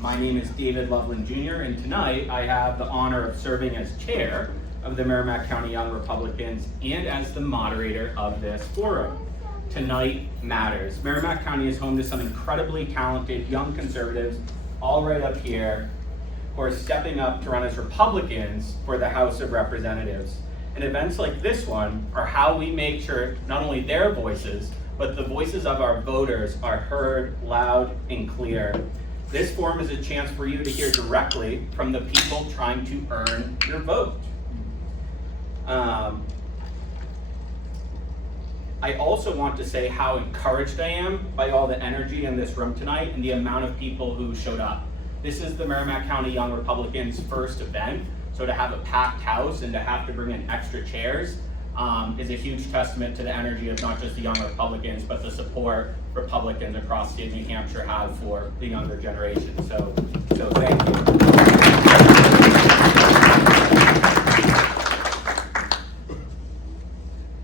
My name is David Loveland Jr., and tonight I have the honor of serving as chair of the Merrimack County Young Republicans and as the moderator of this forum. Tonight matters. Merrimack County is home to some incredibly talented young conservatives, all right up here, who are stepping up to run as Republicans for the House of Representatives. And events like this one are how we make sure not only their voices, but the voices of our voters are heard loud and clear. This forum is a chance for you to hear directly from the people trying to earn your vote. I also want to say how encouraged I am by all the energy in this room tonight and the amount of people who showed up. This is the Merrimack County Young Republicans' first event, so to have a packed house and to have to bring in extra chairs is a huge testament to the energy of not just the Young Republicans, but the support Republicans across state of New Hampshire have for the younger generation. So thank you.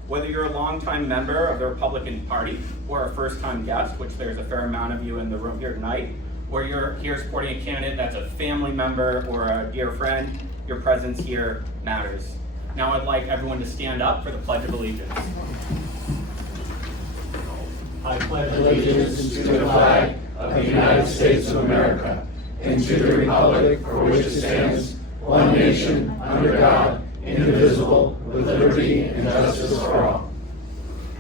Whether you're a longtime member of the Republican Party or a first-time guest, which there's a fair amount of you in the room here tonight, or you're here supporting a candidate that's a family member or a dear friend, your presence here matters. Now I'd like everyone to stand up for the Pledge of Allegiance. I pledge allegiance to the flag of the United States of America and to the republic for which it stands, one nation, under God, indivisible, with liberty and justice for all.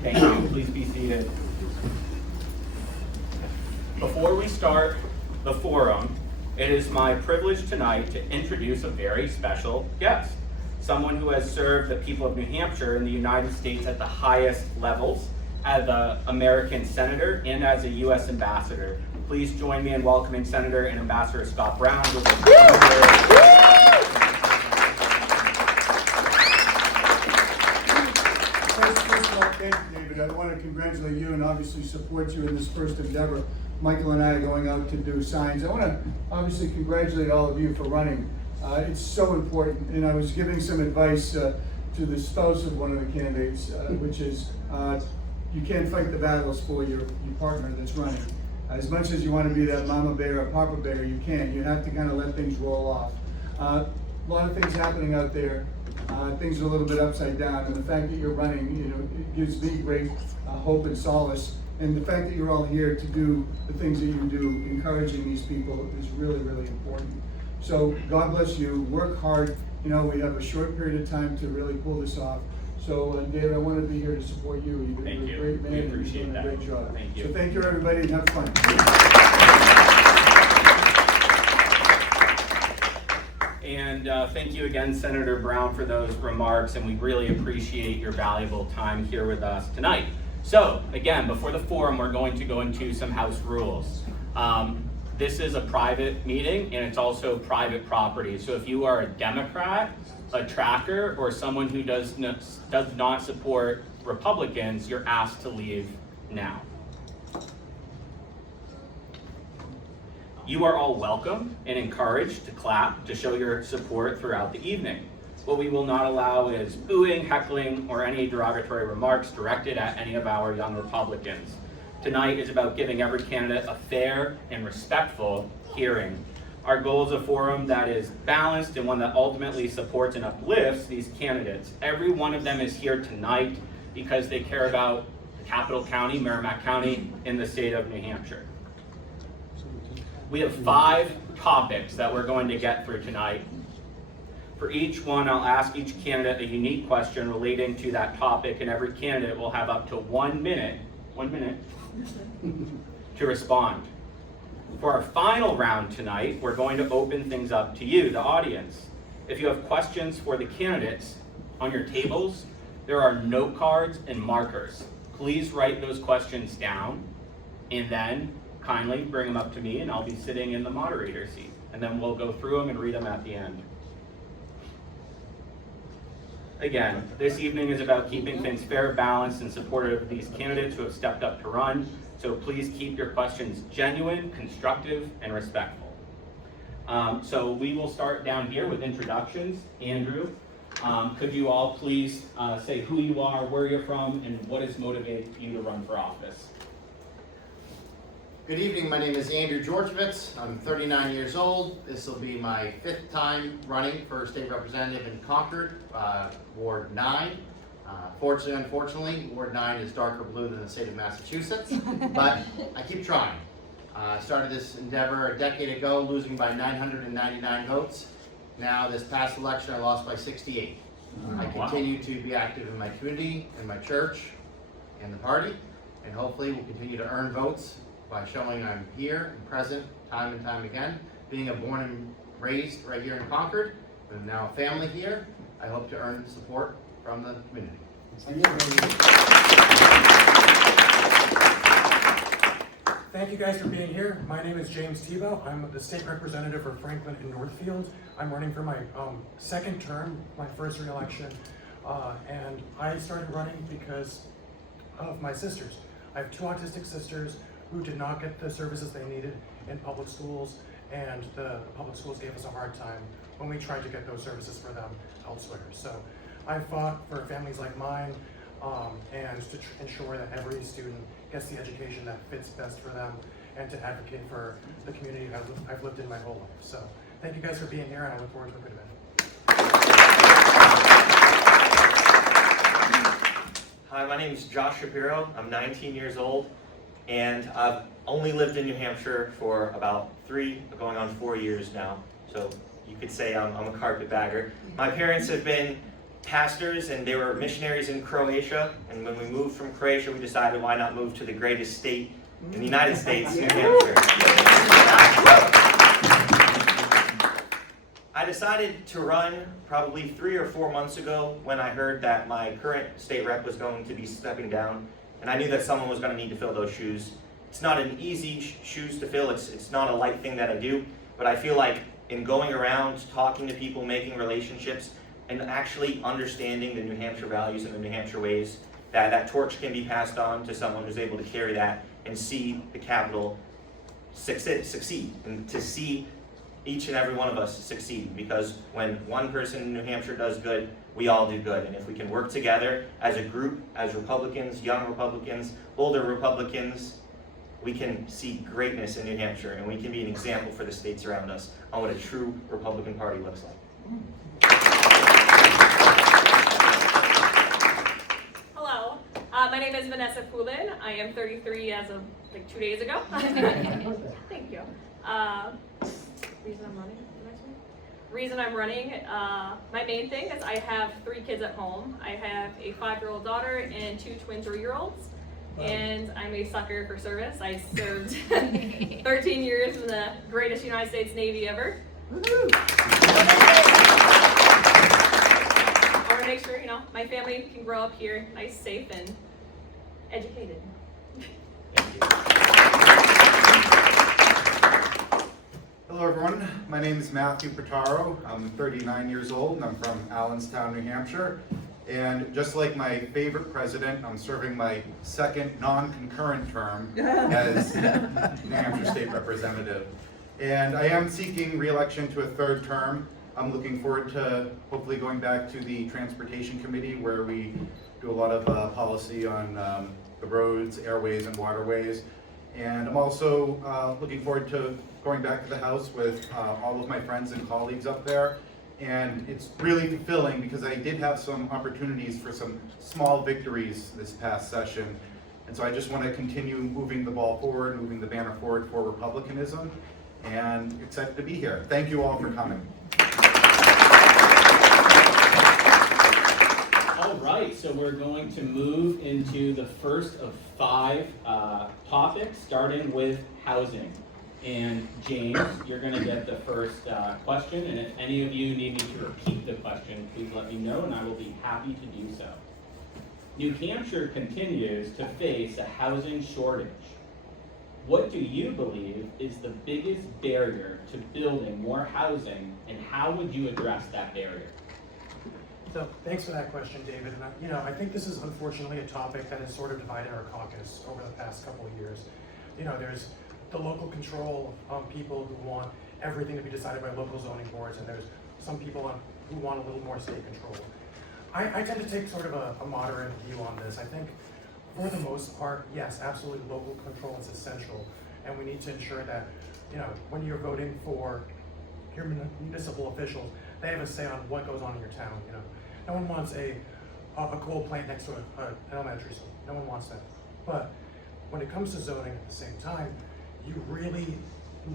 Thank you. Please be seated. Before we start the forum, it is my privilege tonight to introduce a very special guest, someone who has served the people of New Hampshire and the United States at the highest levels as an American senator and as a U.S. ambassador. Please join me in welcoming Senator and Ambassador Scott Brown. First of all, thank you, David. I want to congratulate you and obviously support you in this first endeavor. Michael and I are going out to do signs. I want to obviously congratulate all of you for running. It's so important, and I was giving some advice to the spouse of one of the candidates, which is you can't fight the battles for your partner that's running. As much as you want to be that mama bear or papa bear, you can't. You have to kind of let things roll off. A lot of things happening out there. Things are a little bit upside down, and the fact that you're running, it gives me great hope and solace. And the fact that you're all here to do the things that you do, encouraging these people, is really, really important. So God bless you. Work hard. We have a short period of time to really pull this off. So David, I wanted to be here to support you. You've been a great man. We appreciate that. Great job. Thank you. So thank you, everybody, and have fun. And thank you again, Senator Brown, for those remarks, and we really appreciate your valuable time here with us tonight. So, again, before the forum, we're going to go into some house rules. This is a private meeting, and it's also private property. So if you are a Democrat, a tracker, or someone who does not support Republicans, you're asked to leave now. You are all welcome and encouraged to clap to show your support throughout the evening. What we will not allow is booing, heckling, or any derogatory remarks directed at any of our young Republicans. Tonight is about giving every candidate a fair and respectful hearing. Our goal is a forum that is balanced and one that ultimately supports and uplifts these candidates. Every one of them is here tonight because they care about the capital county, Merrimack County, in the state of New Hampshire. We have 5 topics that we're going to get through tonight. For each one, I'll ask each candidate a unique question relating to that topic, and every candidate will have up to 1 minute to respond. For our final round tonight, we're going to open things up to you, the audience. If you have questions for the candidates, on your tables, there are note cards and markers. Please write those questions down, and then kindly bring them up to me, and I'll be sitting in the moderator seat. And then we'll go through them and read them at the end. Again, this evening is about keeping things fair, balanced, and supportive of these candidates who have stepped up to run. So please keep your questions genuine, constructive, and respectful. So we will start down here with introductions. Andrew, could you all please say who you are, where you're from, and what has motivated you to run for office? Good evening, my name is Andrew Georgevits. I'm 39 years old. This will be my 5th time running for state representative in Concord, Ward 9. Fortunately, unfortunately, Ward 9 is darker blue than the state of Massachusetts, but I keep trying. I started this endeavor a decade ago, losing by 999 votes. Now, this past election, I lost by 68. I continue to be active in my community, in my church, in the party, and hopefully will continue to earn votes by showing I'm here and present time and time again. Being born and raised right here in Concord, and now a family here, I hope to earn support from the community. Thank you guys for being here. My name is James Thibault. I'm the state representative for Franklin and Northfield. I'm running for my second term, my first re-election, and I started running because of my sisters. I have 2 autistic sisters who did not get the services they needed in public schools, and the public schools gave us a hard time when we tried to get those services for them elsewhere. So I fought for families like mine and to ensure that every student gets the education that fits best for them, and to advocate for the community that I've lived in my whole life. So thank you guys for being here, and I look forward to a good event. Hi, my name is Josh Shapiro. I'm 19 years old, and I've only lived in New Hampshire for about 3, going on 4 years now. So you could say I'm a carpetbagger. My parents have been pastors, and they were missionaries in Croatia. And when we moved from Croatia, we decided why not move to the greatest state in the United States, New Hampshire. I decided to run probably 3 or 4 months ago when I heard that my current state rep was going to be stepping down, and I knew that someone was going to need to fill those shoes. It's not an easy shoes to fill. It's not a light thing that I do, but I feel like in going around, talking to people, making relationships, and actually understanding the New Hampshire values and the New Hampshire ways, that torch can be passed on to someone who's able to carry that and see the capital succeed, and to see each and every one of us succeed, because when one person in New Hampshire does good, we all do good. And if we can work together as a group, as Republicans, young Republicans, older Republicans, we can see greatness in New Hampshire, and we can be an example for the states around us on what a true Republican Party looks like. Hello, my name is Vanessa Poulin. I am 33 as of like 2 days ago. Thank you. Reason I'm running, the next one? Reason I'm running, my main thing is I have 3 kids at home. I have a 5-year-old daughter and 2 twin 3-year-olds. And I'm a sucker for service. I served 13 years in the greatest United States Navy ever. I want to make sure, my family can grow up here nice, safe, and educated. Thank you. Hello everyone, my name is Mathew Pitaro. I'm 39 years old and I'm from Allenstown, New Hampshire. And just like my favorite president, I'm serving my second non-concurrent term as New Hampshire State Representative. And I am seeking re-election to a 3rd term. I'm looking forward to hopefully going back to the Transportation Committee, where we do a lot of policy on the roads, airways, and waterways. And I'm also looking forward to going back to the House with all of my friends and colleagues up there. And it's really fulfilling because I did have some opportunities for some small victories this past session. And so I just want to continue moving the ball forward, moving the banner forward for Republicanism, and excited to be here. Thank you all for coming. All right, so we're going to move into the first of 5 topics, starting with housing. And James, you're going to get the first question, and if any of you need me to repeat the question, please let me know, and I will be happy to do so. New Hampshire continues to face a housing shortage. What do you believe is the biggest barrier to building more housing, and how would you address that barrier? So thanks for that question, David. And I think this is unfortunately a topic that has sort of divided our caucus over the past couple of years. There's the local control people who want everything to be decided by local zoning boards, and there's some people who want a little more state control. I tend to take sort of a moderate view on this. I think for the most part, yes, absolutely local control is essential And we need to ensure that, when you're voting for your municipal officials, they have a say on what goes on in your town. No one wants a coal plant next to an elementary school. No one wants that. But when it comes to zoning at the same time, you really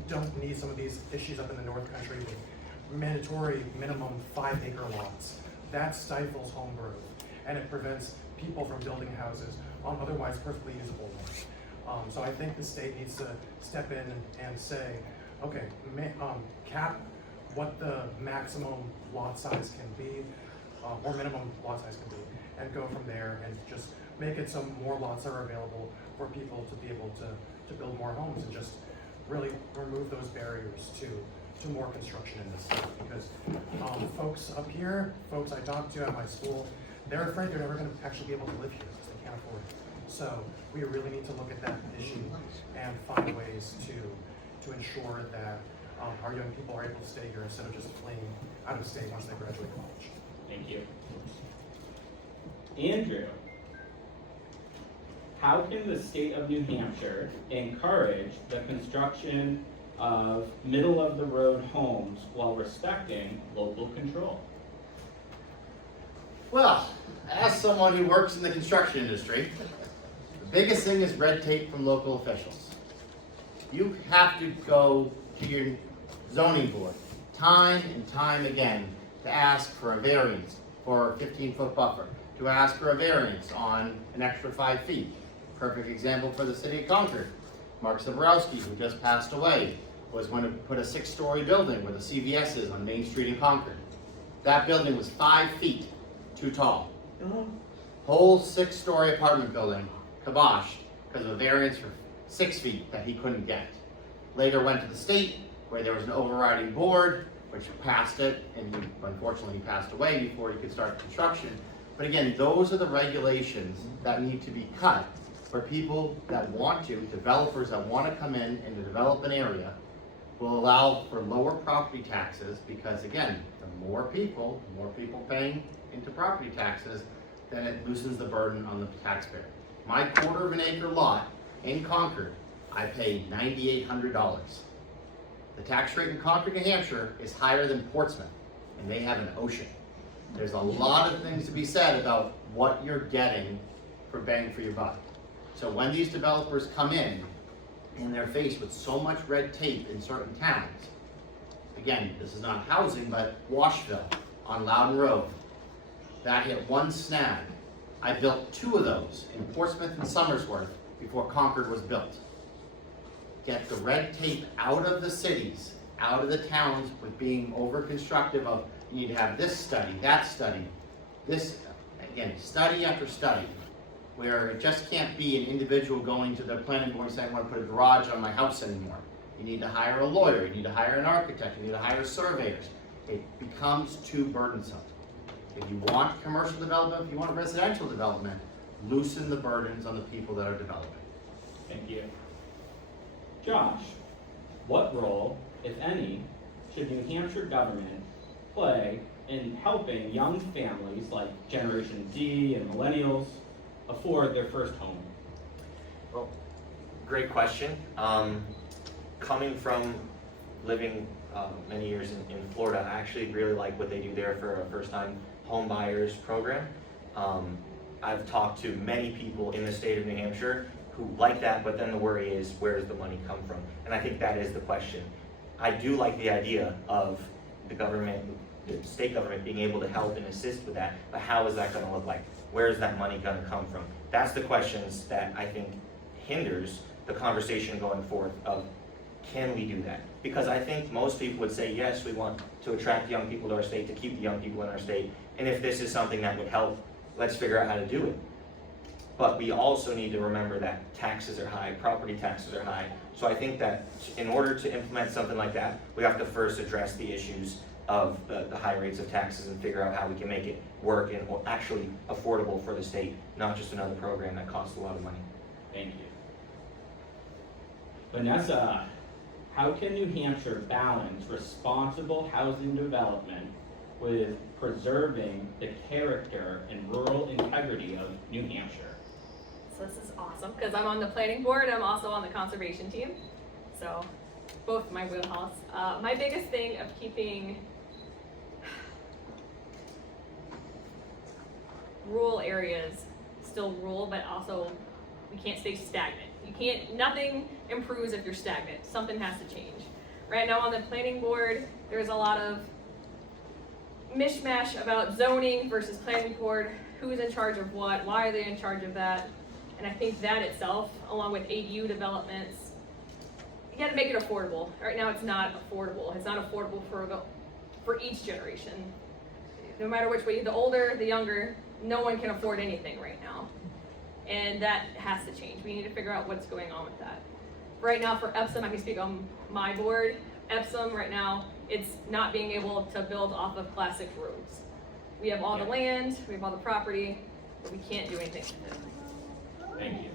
don't need some of these issues up in the North Country with mandatory minimum 5-acre lots. That stifles home growth, and it prevents people from building houses on otherwise perfectly usable land. So I think the state needs to step in and say, okay, cap what the maximum lot size can be, or minimum lot size can be, and go from there and just make it so more lots are available for people to be able to build more homes, and just really remove those barriers to more construction in this state. Because folks up here, folks I talk to at my school, they're afraid they're never going to actually be able to live here because they can't afford it. So we really need to look at that issue and find ways to ensure that our young people are able to stay here instead of just fleeing out of state once they graduate college. Thank you. Andrew, how can the state of New Hampshire encourage the construction of middle-of-the-road homes while respecting local control? Well, as someone who works in the construction industry, the biggest thing is red tape from local officials. You have to go to your zoning board time and time again to ask for a variance for a 15-foot buffer, to ask for a variance on an extra 5 feet. Perfect example for the city of Concord. Mark Zaborowski, who just passed away, was going to put a 6-story building where the CVS is on Main Street in Concord. That building was 5 feet too tall. Whole 6-story apartment building kiboshed because of a variance for 6 feet that he couldn't get. Later went to the state where there was an overriding board which passed it, and unfortunately he passed away before he could start construction. But again, those are the regulations that need to be cut for people that want to, developers that want to come in and to develop an area, will allow for lower property taxes, because again, the more people paying into property taxes, then it loosens the burden on the taxpayer. My 1/4 acre lot in Concord, I pay $9,800. The tax rate in Concord, New Hampshire is higher than Portsmouth, and they have an ocean. There's a lot of things to be said about what you're getting for bang for your buck. So when these developers come in and they're faced with so much red tape in certain towns, again, this is not housing, but Washville on Loudon Road, that hit one snag. I built 2 of those in Portsmouth and Somersworth before Concord was built. Get the red tape out of the cities, out of the towns with being over-constructive of, you need to have this study, that study, this, again, study after study, where it just can't be an individual going to the planning board and saying, I want to put a garage on my house anymore. You need to hire a lawyer, you need to hire an architect, you need to hire surveyors. It becomes too burdensome. If you want commercial development, if you want residential development, loosen the burdens on the people that are developing. Thank you. Josh, what role, if any, should New Hampshire government play in helping young families like Generation Z and millennials afford their first home? Well, great question. Coming from living many years in Florida, I actually really like what they do there for a first-time home buyers program. I've talked to many people in the state of New Hampshire who like that, but then the worry is, where does the money come from? And I think that is the question. I do like the idea of the government, the state government, being able to help and assist with that, but how is that going to look like? Where is that money going to come from? That's the questions that I think hinders the conversation going forth of, can we do that? Because I think most people would say, yes, we want to attract young people to our state, to keep the young people in our state, and if this is something that would help, let's figure out how to do it. But we also need to remember that taxes are high, property taxes are high. So I think that in order to implement something like that, we have to first address the issues of the high rates of taxes and figure out how we can make it work and actually affordable for the state, not just another program that costs a lot of money. Thank you. Vanessa, how can New Hampshire balance responsible housing development with preserving the character and rural integrity of New Hampshire? So this is awesome because I'm on the planning board and I'm also on the conservation team. so both my wheelhouse. My biggest thing of keeping rural areas still rural, but also we can't stay stagnant. Nothing improves if you're stagnant. Something has to change. Right now on the planning board, there's a lot of mishmash about zoning versus planning board, who's in charge of what, why are they in charge of that, and I think that itself, along with ADU developments, you gotta make it affordable. Right now it's not affordable. It's not affordable for each generation. No matter which way, the older, the younger, no one can afford anything right now. And that has to change. We need to figure out what's going on with that. Right now for Epsom, I can speak on my board. Epsom right now, it's not being able to build off of Class 6 roads. We have all the land, we have all the property, but we can't do anything with it. Thank you.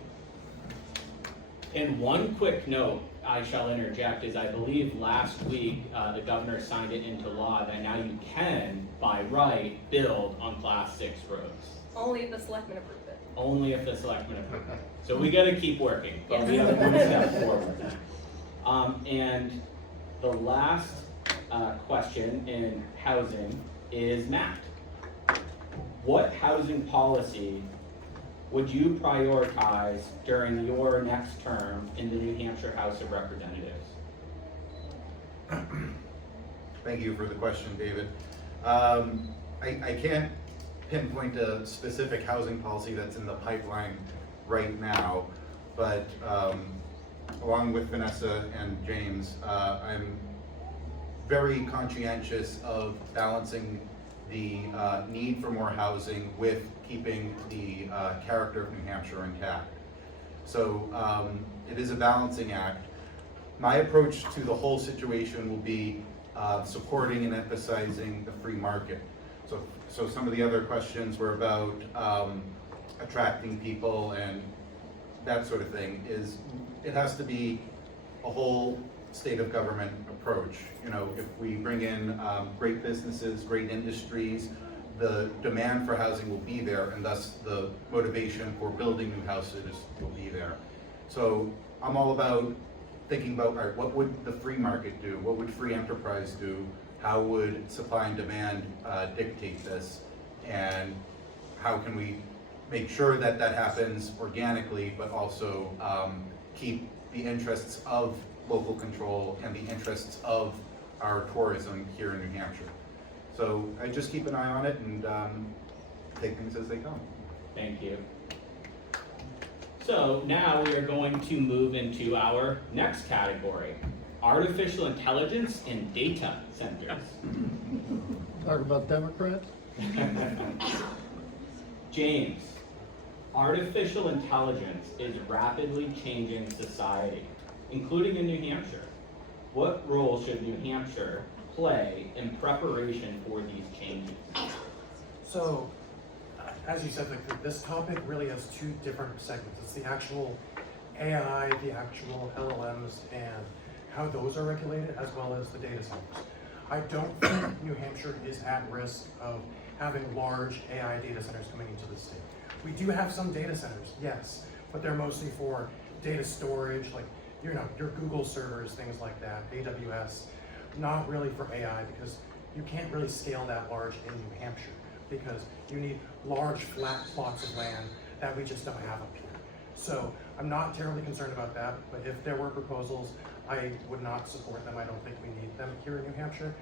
And one quick note I shall interject is I believe last week the governor signed it into law that now you can, by right, build on Class 6 roads. Only if the selectmen approve it. Only if the selectmen approve it. So we gotta keep working, but we have one step forward. And the last question in housing is Matt. What housing policy would you prioritize during your next term in the New Hampshire House of Representatives? Thank you for the question, David. I can't pinpoint a specific housing policy that's in the pipeline right now, but along with Vanessa and James, I'm very conscientious of balancing the need for more housing with keeping the character of New Hampshire intact. So it is a balancing act. My approach to the whole situation will be supporting and emphasizing the free market. So some of the other questions were about attracting people and that sort of thing. It has to be a whole state of government approach. You know, if we bring in great businesses, great industries, the demand for housing will be there, and thus the motivation for building new houses will be there. So I'm all about thinking about, all right, what would the free market do? What would free enterprise do? How would supply and demand dictate this? And how can we make sure that that happens organically, but also keep the interests of local control and the interests of our tourism here in New Hampshire? So I just keep an eye on it and take things as they come. Thank you. So now we are going to move into our next category, artificial intelligence in data centers. Talk about Democrats? James, artificial intelligence is rapidly changing society, including in New Hampshire. What role should New Hampshire play in preparation for these changes? So, as you said, this topic really has two different segments. It's the actual AI, the actual LLMs, and how those are regulated, as well as the data centers. I don't think New Hampshire is at risk of having large AI data centers coming into the state. We do have some data centers, yes, but they're mostly for data storage, like your Google servers, things like that, AWS. Not really for AI, because you can't really scale that large in New Hampshire, because you need large flat plots of land that we just don't have up here. So I'm not terribly concerned about that, but if there were proposals, I would not support them. I don't think we need them here in New Hampshire.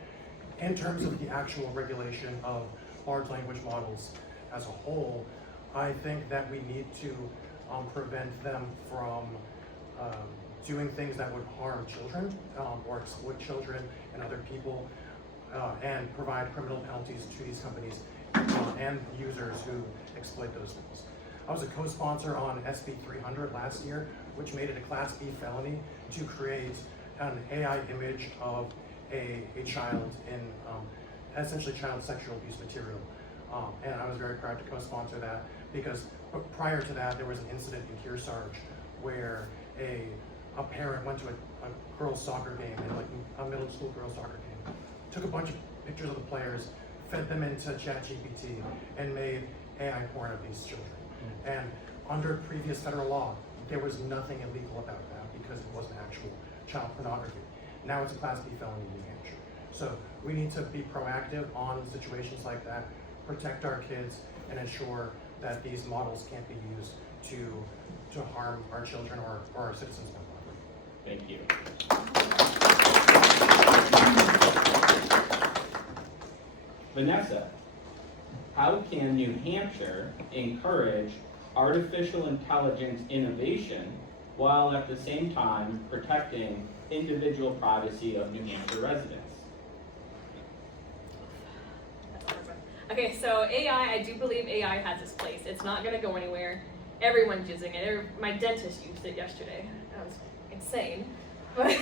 In terms of the actual regulation of large language models as a whole, I think that we need to prevent them from doing things that would harm children or exploit children and other people, and provide criminal penalties to these companies and users who exploit those things. I was a co-sponsor on SB 300 last year, which made it a Class B felony to create an AI image of a child in essentially child sexual abuse material. And I was very proud to co-sponsor that, because prior to that, there was an incident in Kearsarge where a parent went to a girls' soccer game, and like a middle school girls' soccer game, took a bunch of pictures of the players, fed them into ChatGPT, and made AI porn of these children. And under previous federal law, there was nothing illegal about that because it wasn't actual child pornography. Now it's a Class B felony in New Hampshire. So we need to be proactive on situations like that, protect our kids, and ensure that these models can't be used to harm our children or our citizens more broadly. Thank you. Vanessa, how can New Hampshire encourage artificial intelligence innovation while at the same time protecting individual privacy of New Hampshire residents? Okay, so AI, I do believe AI has its place. It's not gonna go anywhere. Everyone's using it. My dentist used it yesterday. That was insane. But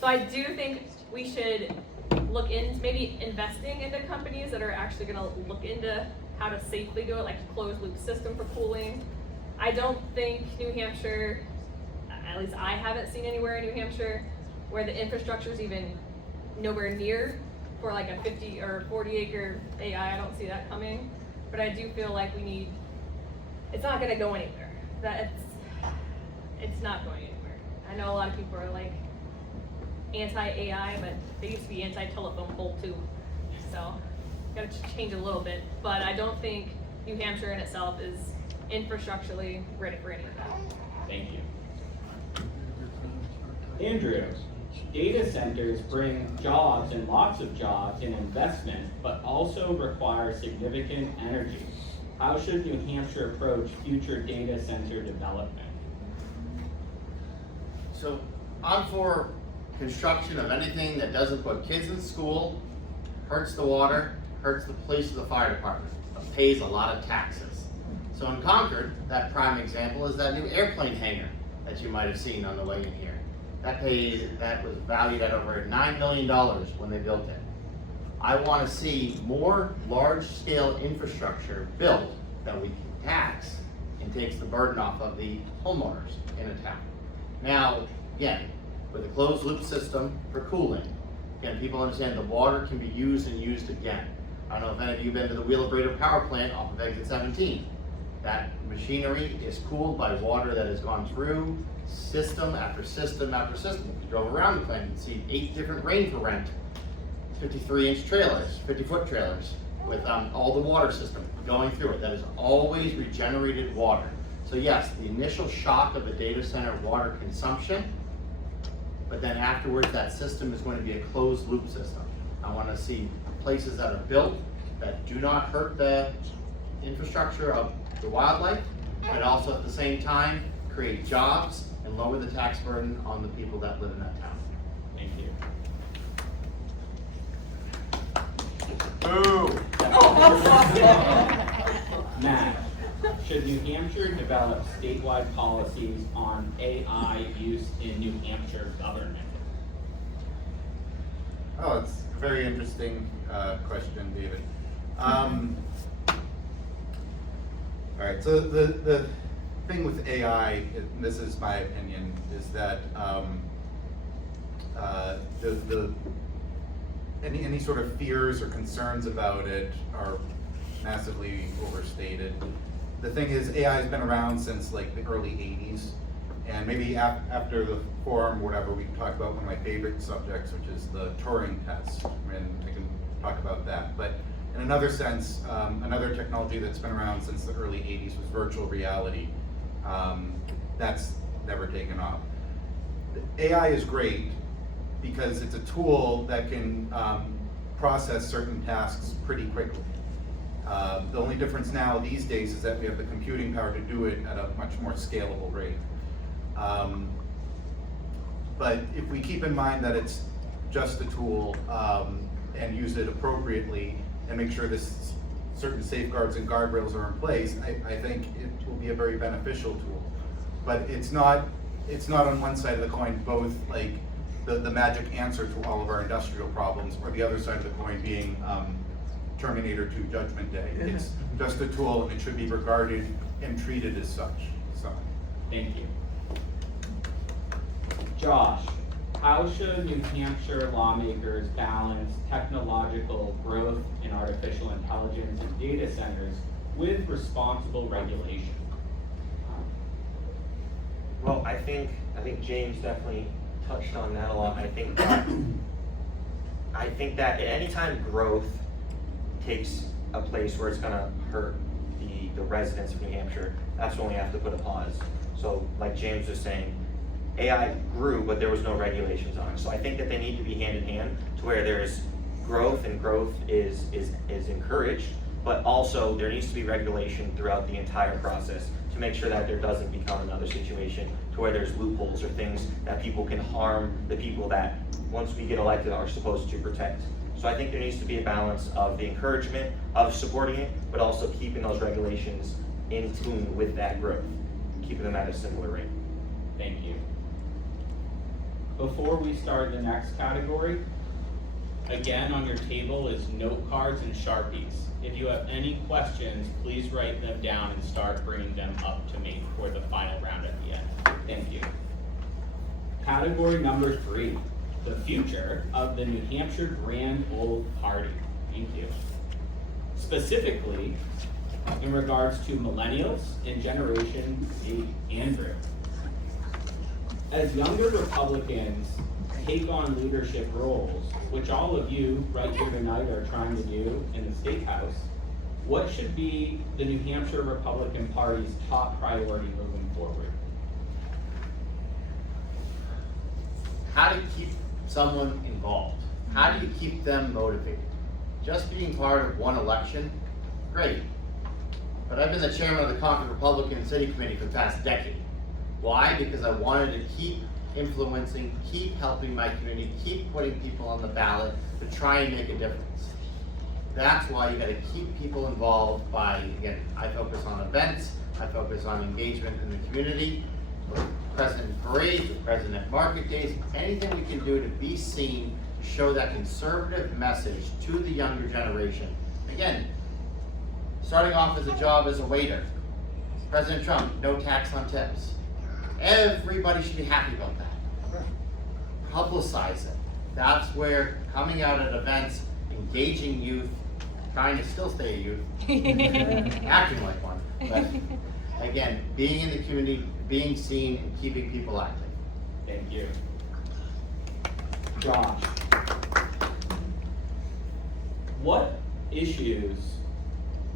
so I do think we should look into maybe investing into companies that are actually gonna look into how to safely do it, like a closed loop system for pooling. I don't think New Hampshire, at least I haven't seen anywhere in New Hampshire where the infrastructure is even nowhere near for like a 50 or 40 acre AI. I don't see that coming, but I do feel like we need, it's not gonna go anywhere. It's not going anywhere. I know a lot of people are like anti-AI, but they used to be anti-telephone pole too. So, gotta change a little bit, but I don't think New Hampshire in itself is infrastructurally ready for any of that. Thank you. Andrew, data centers bring jobs and lots of jobs and investment, but also require significant energy. How should New Hampshire approach future data center development? So I'm for construction of anything that doesn't put kids in school, hurts the water, hurts the police or the fire department, but pays a lot of taxes. So in Concord, that prime example is that new airplane hangar that you might have seen on the way in here. That was valued at over $9 million when they built it. I want to see more large-scale infrastructure built that we can tax and takes the burden off of the homeowners in a town. Now, again, with a closed loop system for cooling, again, people understand the water can be used and used again. I don't know if any of you have been to the Wheelabrator power plant off of exit 17. That machinery is cooled by water that has gone through system after system after system. If you drove around the plant, you'd see 8 different rain for rent, 53-inch trailers, 50-foot trailers, with all the water system going through it. That is always regenerated water. So yes, the initial shock of the data center water consumption, but then afterwards that system is going to be a closed loop system. I want to see places that are built that do not hurt the infrastructure of the wildlife, but also at the same time create jobs and lower the tax burden on the people that live in that town. Thank you. Boo! Matt, should New Hampshire develop statewide policies on AI use in New Hampshire government? Oh, it's a very interesting question, David. All right, so the thing with AI, and this is my opinion, is that any sort of fears or concerns about it are massively overstated. The thing is, AI has been around since like the early 80s, and maybe after the forum, whatever, we can talk about one of my favorite subjects, which is the Turing test, and I can talk about that. But in another sense, another technology that's been around since the early 80s was virtual reality. That's never taken off. AI is great because it's a tool that can process certain tasks pretty quickly. The only difference now these days is that we have the computing power to do it at a much more scalable rate. But if we keep in mind that it's just a tool and use it appropriately and make sure this certain safeguards and guardrails are in place, I think it will be a very beneficial tool. But it's not on one side of the coin both like the magic answer to all of our industrial problems, or the other side of the coin being Terminator 2 Judgment Day. It's just a tool and it should be regarded and treated as such. So, Thank you. Josh, how should New Hampshire lawmakers balance technological growth in artificial intelligence and data centers with responsible regulation? Well, I think James definitely touched on that a lot. I think that at any time growth takes a place where it's gonna hurt the residents of New Hampshire, that's when we have to put a pause. So like James was saying, AI grew, but there was no regulations on it. So I think that they need to be hand in hand to where there's growth, and growth is encouraged, but also there needs to be regulation throughout the entire process to make sure that there doesn't become another situation to where there's loopholes or things that people can harm the people that, once we get elected, are supposed to protect. So I think there needs to be a balance of the encouragement of supporting it, but also keeping those regulations in tune with that growth, keeping them at a similar rate. Thank you. Before we start the next category, again on your table is note cards and Sharpies. If you have any questions, please write them down and start bringing them up to me for the final round at the end. Thank you. Category number 3, the future of the New Hampshire Grand Old Party. Thank you. Specifically, in regards to millennials and Generation Z Andrew. As younger Republicans take on leadership roles, which all of you right here tonight are trying to do in the State House, what should be the New Hampshire Republican Party's top priority moving forward? How do you keep someone involved? How do you keep them motivated? Just being part of one election, great. But I've been the chairman of the Concord Republican City Committee for the past decade. Why? Because I wanted to keep influencing, keep helping my community, keep putting people on the ballot to try and make a difference. That's why you gotta keep people involved by, again, I focus on events, I focus on engagement in the community, with President Parades, with President Market Days, anything we can do to be seen, to show that conservative message to the younger generation. Again, starting off as a job as a waiter, President Trump, no tax on tips. Everybody should be happy about that. Publicize it. That's where coming out at events, engaging youth, trying to still stay a youth, acting like one, but again, being in the community, being seen, and keeping people active. Thank you. Josh, what issues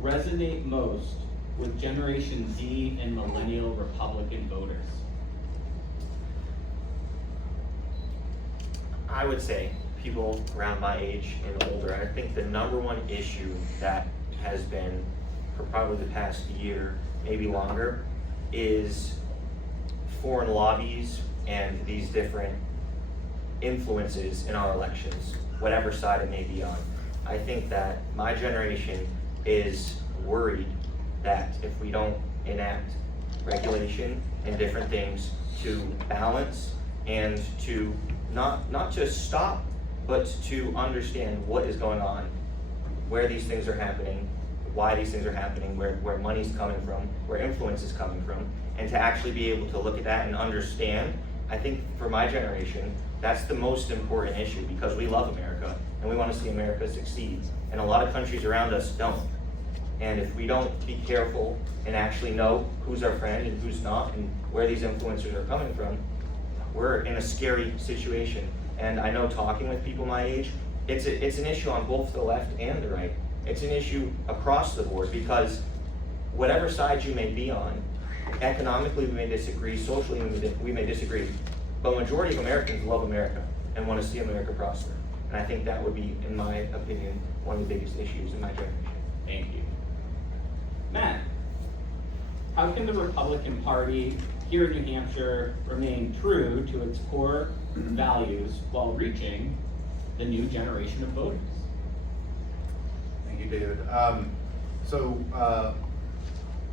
resonate most with Generation Z and millennial Republican voters? I would say people around my age and older, I think the number one issue that has been for probably the past year, maybe longer, is foreign lobbies and these different influences in our elections, whatever side it may be on. I think that my generation is worried that if we don't enact regulation and different things to balance and to not just stop, but to understand what is going on, where these things are happening, why these things are happening, where money's coming from, where influence is coming from, and to actually be able to look at that and understand. I think for my generation, that's the most important issue, because we love America and we want to see America succeed. And a lot of countries around us don't. And if we don't be careful and actually know who's our friend and who's not, and where these influencers are coming from, we're in a scary situation. And I know, talking with people my age, it's an issue on both the left and the right. It's an issue across the board, because whatever side you may be on, economically we may disagree, socially we may disagree, but majority of Americans love America and want to see America prosper. And I think that would be, in my opinion, one of the biggest issues in my generation. Thank you. Matt, how can the Republican Party here in New Hampshire remain true to its core values while reaching the new generation of voters? Thank you, David.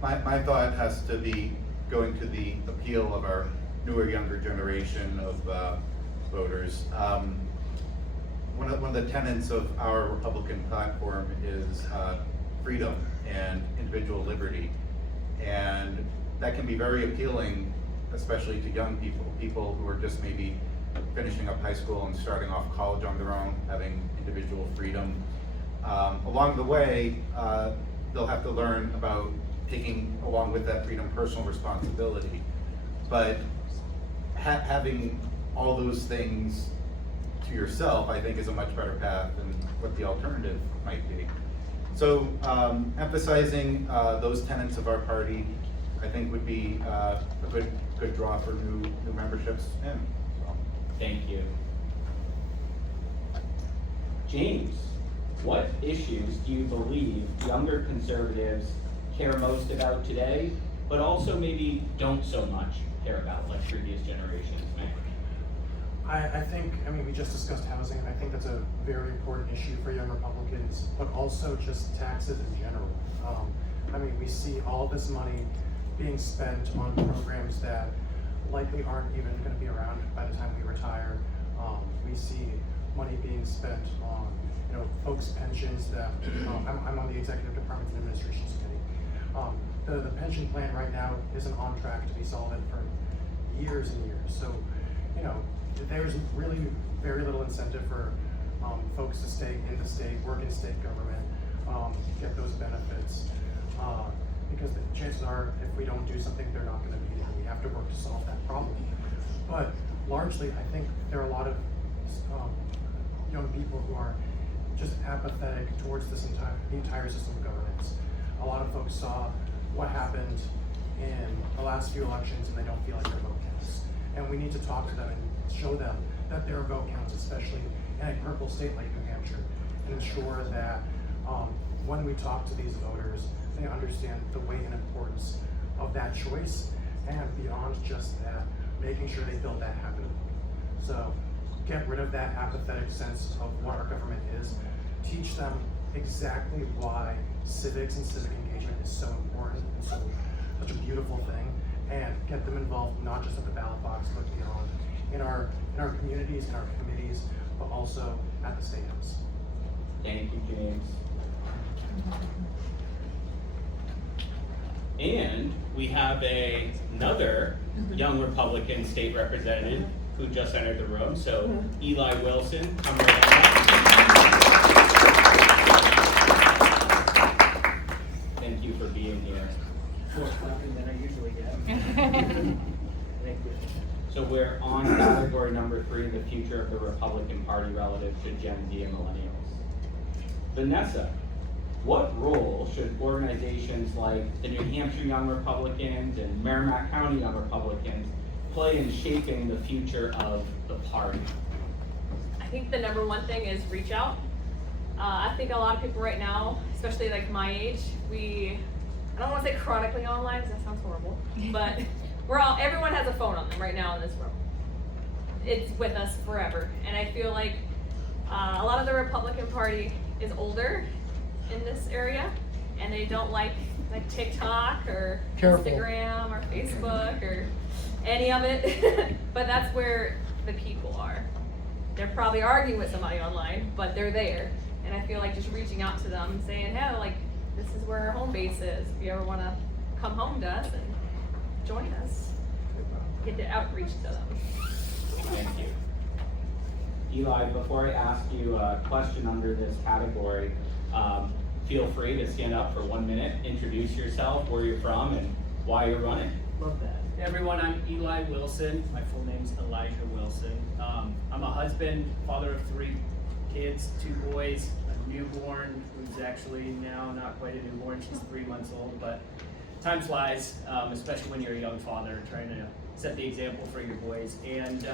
My thought has to be going to the appeal of our newer, younger generation of voters. One of the tenets of our Republican platform is freedom and individual liberty. And that can be very appealing, especially to young people who are just maybe finishing up high school and starting off college on their own, having individual freedom. Along the way, they'll have to learn about taking along with that freedom personal responsibility. But having all those things to yourself, I think is a much better path than what the alternative might be. So emphasizing those tenets of our party, I think would be a good draw for new memberships in. So. Thank you. James, what issues do you believe younger conservatives care most about today, but also maybe don't so much care about like previous generations may? I think, we just discussed housing, and I think that's a very important issue for young Republicans, but also just taxes in general. We see all this money being spent on programs that likely aren't even going to be around by the time we retire. We see money being spent on, folks' pensions that, I'm on the Executive Department and Administrations Committee. The pension plan right now isn't on track to be solvent for years and years. So, there's really very little incentive for folks to stay in the state, work in state government, get those benefits. Because the chances are, if we don't do something, they're not going to be there. We have to work to solve that problem. But largely, I think there are a lot of young people who are just apathetic towards the entire system of governance. A lot of folks saw what happened in the last few elections, and they don't feel like their vote counts. And we need to talk to them and show them that their vote counts, especially in a purple state like New Hampshire, and ensure that when we talk to these voters, they understand the weight and importance of that choice, and beyond just that, making sure they build that habit. So get rid of that apathetic sense of what our government is, teach them exactly why civics and civic engagement is so important and such a beautiful thing, and get them involved not just at the ballot box, but beyond, in our communities, in our committees, but also at the State House. Thank you, James. And we have another young Republican state representative who just entered the room. So Eli Wilson, come right on up. Thank you for being here. More clapping than I usually get. Thank you. So we're on category number 3, the future of the Republican Party relative to Gen Z and millennials. Vanessa, what role should organizations like the New Hampshire Young Republicans and Merrimack County Young Republicans play in shaping the future of the party? I think the number one thing is reach out. I think a lot of people right now, especially like my age, I don't want to say chronically online because that sounds horrible, but everyone has a phone on them right now in this room. It's with us forever. And I feel like a lot of the Republican Party is older in this area, and they don't like TikTok or Instagram or Facebook or any of it. But that's where the people are. They're probably arguing with somebody online, but they're there. And I feel like just reaching out to them and saying, hey, this is where our home base is. If you ever want to come home to us and join us, get to outreach to them. Thank you. Eli, before I ask you a question under this category, feel free to stand up for 1 minute, introduce yourself, where you're from, and why you're running. Love that. Hey everyone, I'm Eli Wilson. My full name's Elijah Wilson. I'm a husband, father of 3 kids, 2 boys, a newborn who's actually now not quite a newborn, she's 3 months old, but time flies, especially when you're a young father, trying to set the example for your boys. And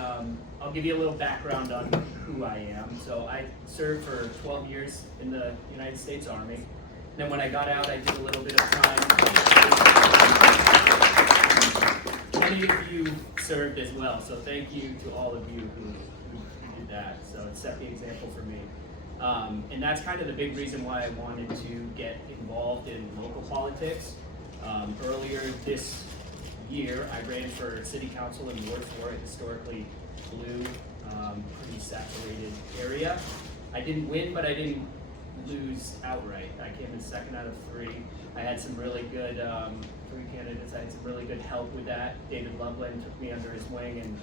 I'll give you a little background on who I am. So I served for 12 years in the United States Army. Then when I got out, I did a little bit of time. Many of you served as well, so thank you to all of you who did that. So it set the example for me. And that's kind of the big reason why I wanted to get involved in local politics. Earlier this year, I ran for city council in Ward 4, a historically blue, pretty saturated area. I didn't win, but I didn't lose outright. I came in 2nd out of 3. I had some really good, 3 candidates, I had some really good help with that. David Loveland took me under his wing and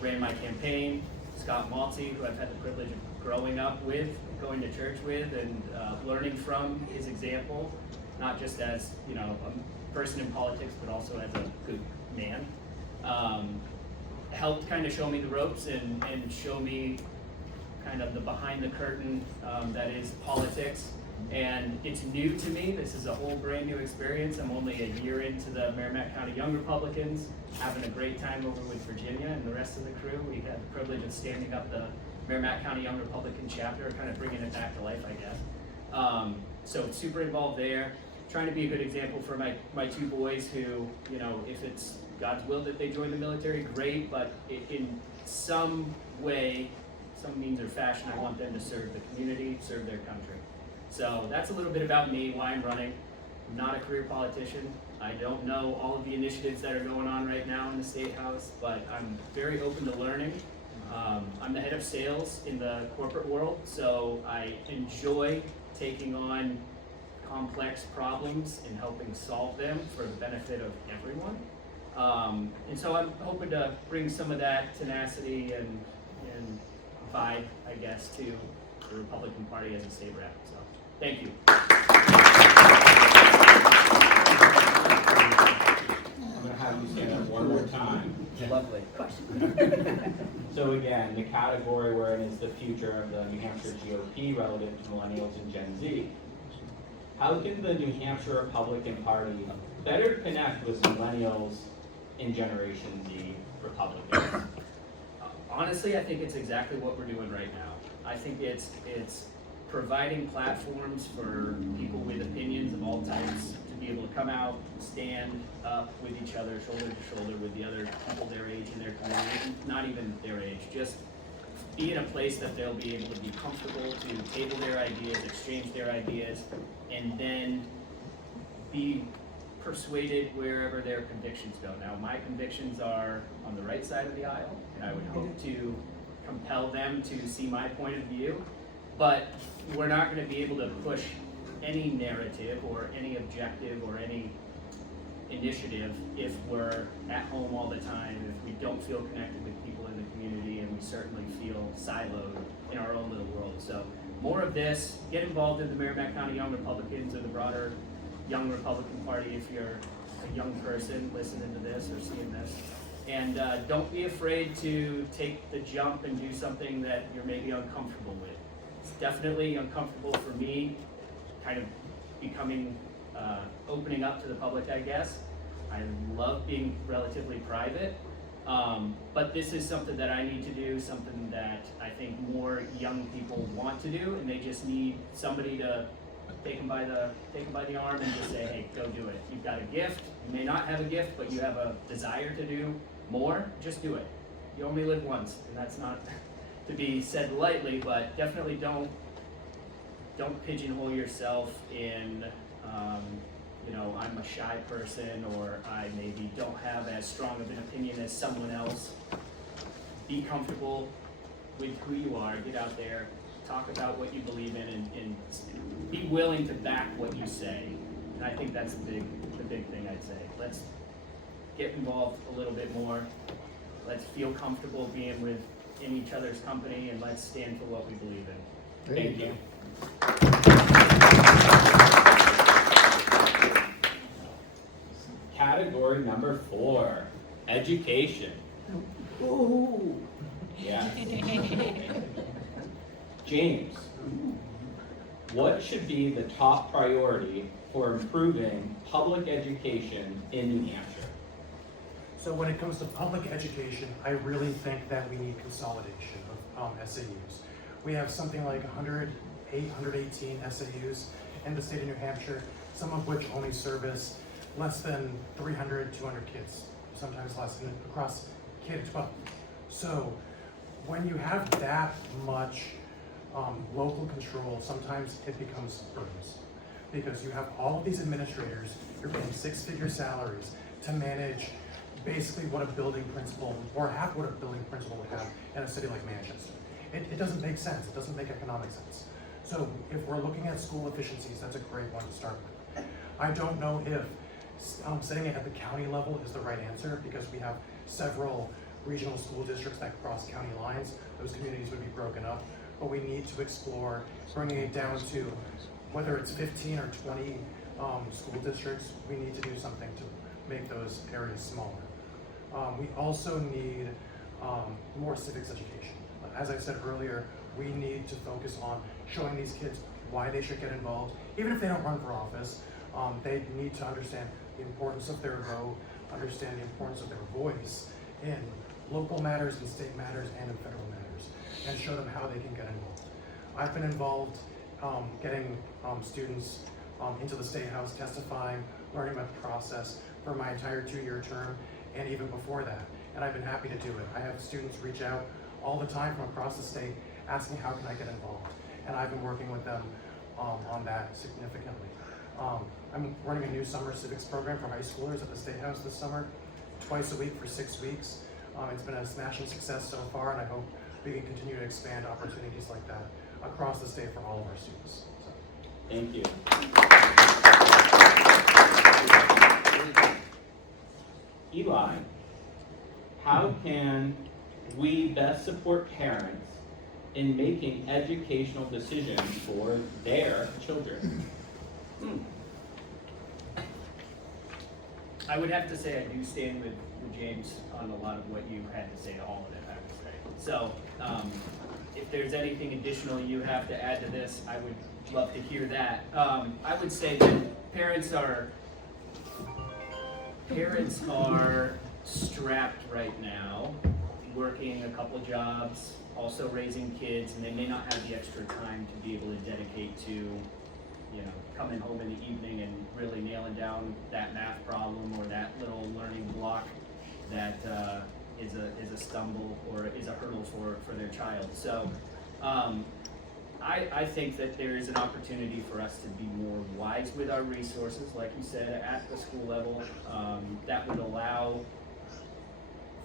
ran my campaign. Scott Maltzie, who I've had the privilege of growing up with, going to church with, and learning from his example, not just as a person in politics, but also as a good man. helped kind of show me the ropes and show me kind of the behind the curtain that is politics. And it's new to me. This is a whole brand new experience. I'm only a year into the Merrimack County Young Republicans, having a great time over with Virginia and the rest of the crew. We had the privilege of standing up the Merrimack County Young Republican chapter, kind of bringing it back to life, I guess. So super involved there, trying to be a good example for my two boys who, you know, if it's God's will that they join the military, great, but in some way, some means or fashion, I want them to serve the community, serve their country. So that's a little bit about me, why I'm running. I'm not a career politician. I don't know all of the initiatives that are going on right now in the State House, but I'm very open to learning. I'm the head of sales in the corporate world, so I enjoy taking on complex problems and helping solve them for the benefit of everyone. And so I'm hoping to bring some of that tenacity and vibe, I guess, to the Republican Party as a state rep. So, thank you. I'm going to have you stand up one more time. Lovely. So again, the category we're in is the future of the New Hampshire GOP relative to millennials and Gen Z. How can the New Hampshire Republican Party better connect with millennials and Generation Z Republicans? Honestly, I think it's exactly what we're doing right now. I think it's providing platforms for people with opinions of all types to be able to come out, stand up with each other, shoulder to shoulder with the other people their age in their community, not even their age, just be in a place that they'll be able to be comfortable to table their ideas, exchange their ideas, and then be persuaded wherever their convictions go. Now, my convictions are on the right side of the aisle, and I would hope to compel them to see my point of view, but we're not going to be able to push any narrative or any objective or any initiative if we're at home all the time, if we don't feel connected with people in the community, and we certainly feel siloed in our own little world. So more of this, get involved in the Merrimack County Young Republicans or the broader Young Republican Party if you're a young person listening to this or seeing this. And don't be afraid to take the jump and do something that you're maybe uncomfortable with. It's definitely uncomfortable for me, kind of becoming, opening up to the public, I guess. I love being relatively private, but this is something that I need to do, something that I think more young people want to do, and they just need somebody to take them by the arm and just say, hey, go do it. You've got a gift. You may not have a gift, but you have a desire to do more. Just do it. You only live once, and that's not to be said lightly, but definitely don't pigeonhole yourself in, you know, I'm a shy person, or I maybe don't have as strong of an opinion as someone else. Be comfortable with who you are. Get out there. Talk about what you believe in, and be willing to back what you say. And I think that's the big thing I'd say. Let's get involved a little bit more. Let's feel comfortable being in each other's company, and let's stand for what we believe in. Thank you. Category number 4, education. Ooh. Yeah. James, what should be the top priority for improving public education in New Hampshire? So when it comes to public education, I really think that we need consolidation of SAUs. We have something like 118 SAUs in the state of New Hampshire, some of which only service less than 300, 200 kids, sometimes less, across K to 12. So when you have that much local control, sometimes it becomes burdens, because you have all of these administrators, you're paying 6-figure salaries to manage basically what a building principal, or half what a building principal would have in a city like Manchester. It doesn't make sense. It doesn't make economic sense. So if we're looking at school efficiencies, that's a great one to start with. I don't know if setting it at the county level is the right answer, because we have several regional school districts that cross county lines. Those communities would be broken up, but we need to explore bringing it down to whether it's 15 or 20 school districts. We need to do something to make those areas smaller. We also need more civics education. As I said earlier, we need to focus on showing these kids why they should get involved. Even if they don't run for office, they need to understand the importance of their vote, understand the importance of their voice in local matters and state matters and in federal matters, and show them how they can get involved. I've been involved getting students into the State House, testifying, learning about the process for my entire 2-year term, and even before that. And I've been happy to do it. I have students reach out all the time from across the state asking how can I get involved. And I've been working with them on that significantly. I'm running a new summer civics program for high schoolers at the State House this summer, twice a week for 6 weeks. It's been a smashing success so far, and I hope we can continue to expand opportunities like that across the state for all of our students. So. Thank you. Eli, how can we best support parents in making educational decisions for their children? I would have to say I do stand with James on a lot of what you had to say to all of it, I would say. So, if there's anything additional you have to add to this, I would love to hear that. I would say that parents are strapped right now, working a couple jobs, also raising kids, and they may not have the extra time to be able to dedicate to, you know, coming home in the evening and really nailing down that math problem or that little learning block that is a stumble or is a hurdle for their child. So I think that there is an opportunity for us to be more wise with our resources, like you said, at the school level. That would allow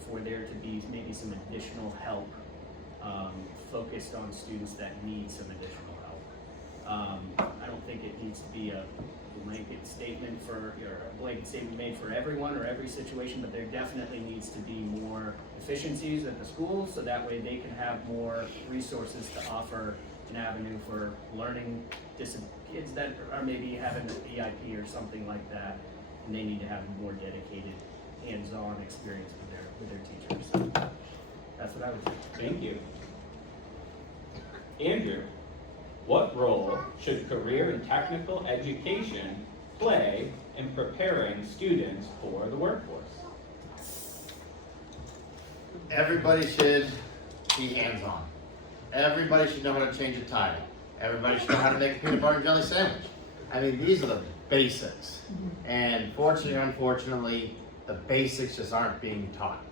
for there to be maybe some additional help focused on students that need some additional help. I don't think it needs to be a blanket statement made for everyone or every situation, but there definitely needs to be more efficiencies at the schools, so that way they can have more resources to offer an avenue for learning kids that are maybe having an EIP or something like that, and they need to have more dedicated, hands-on experience with their teachers. That's what I would say. Thank you. Andrew, what role should career and technical education play in preparing students for the workforce? Everybody should be hands-on. Everybody should know how to change a tire. Everybody should know how to make a peanut butter and jelly sandwich. I mean, these are the basics. And fortunately or unfortunately, the basics just aren't being taught.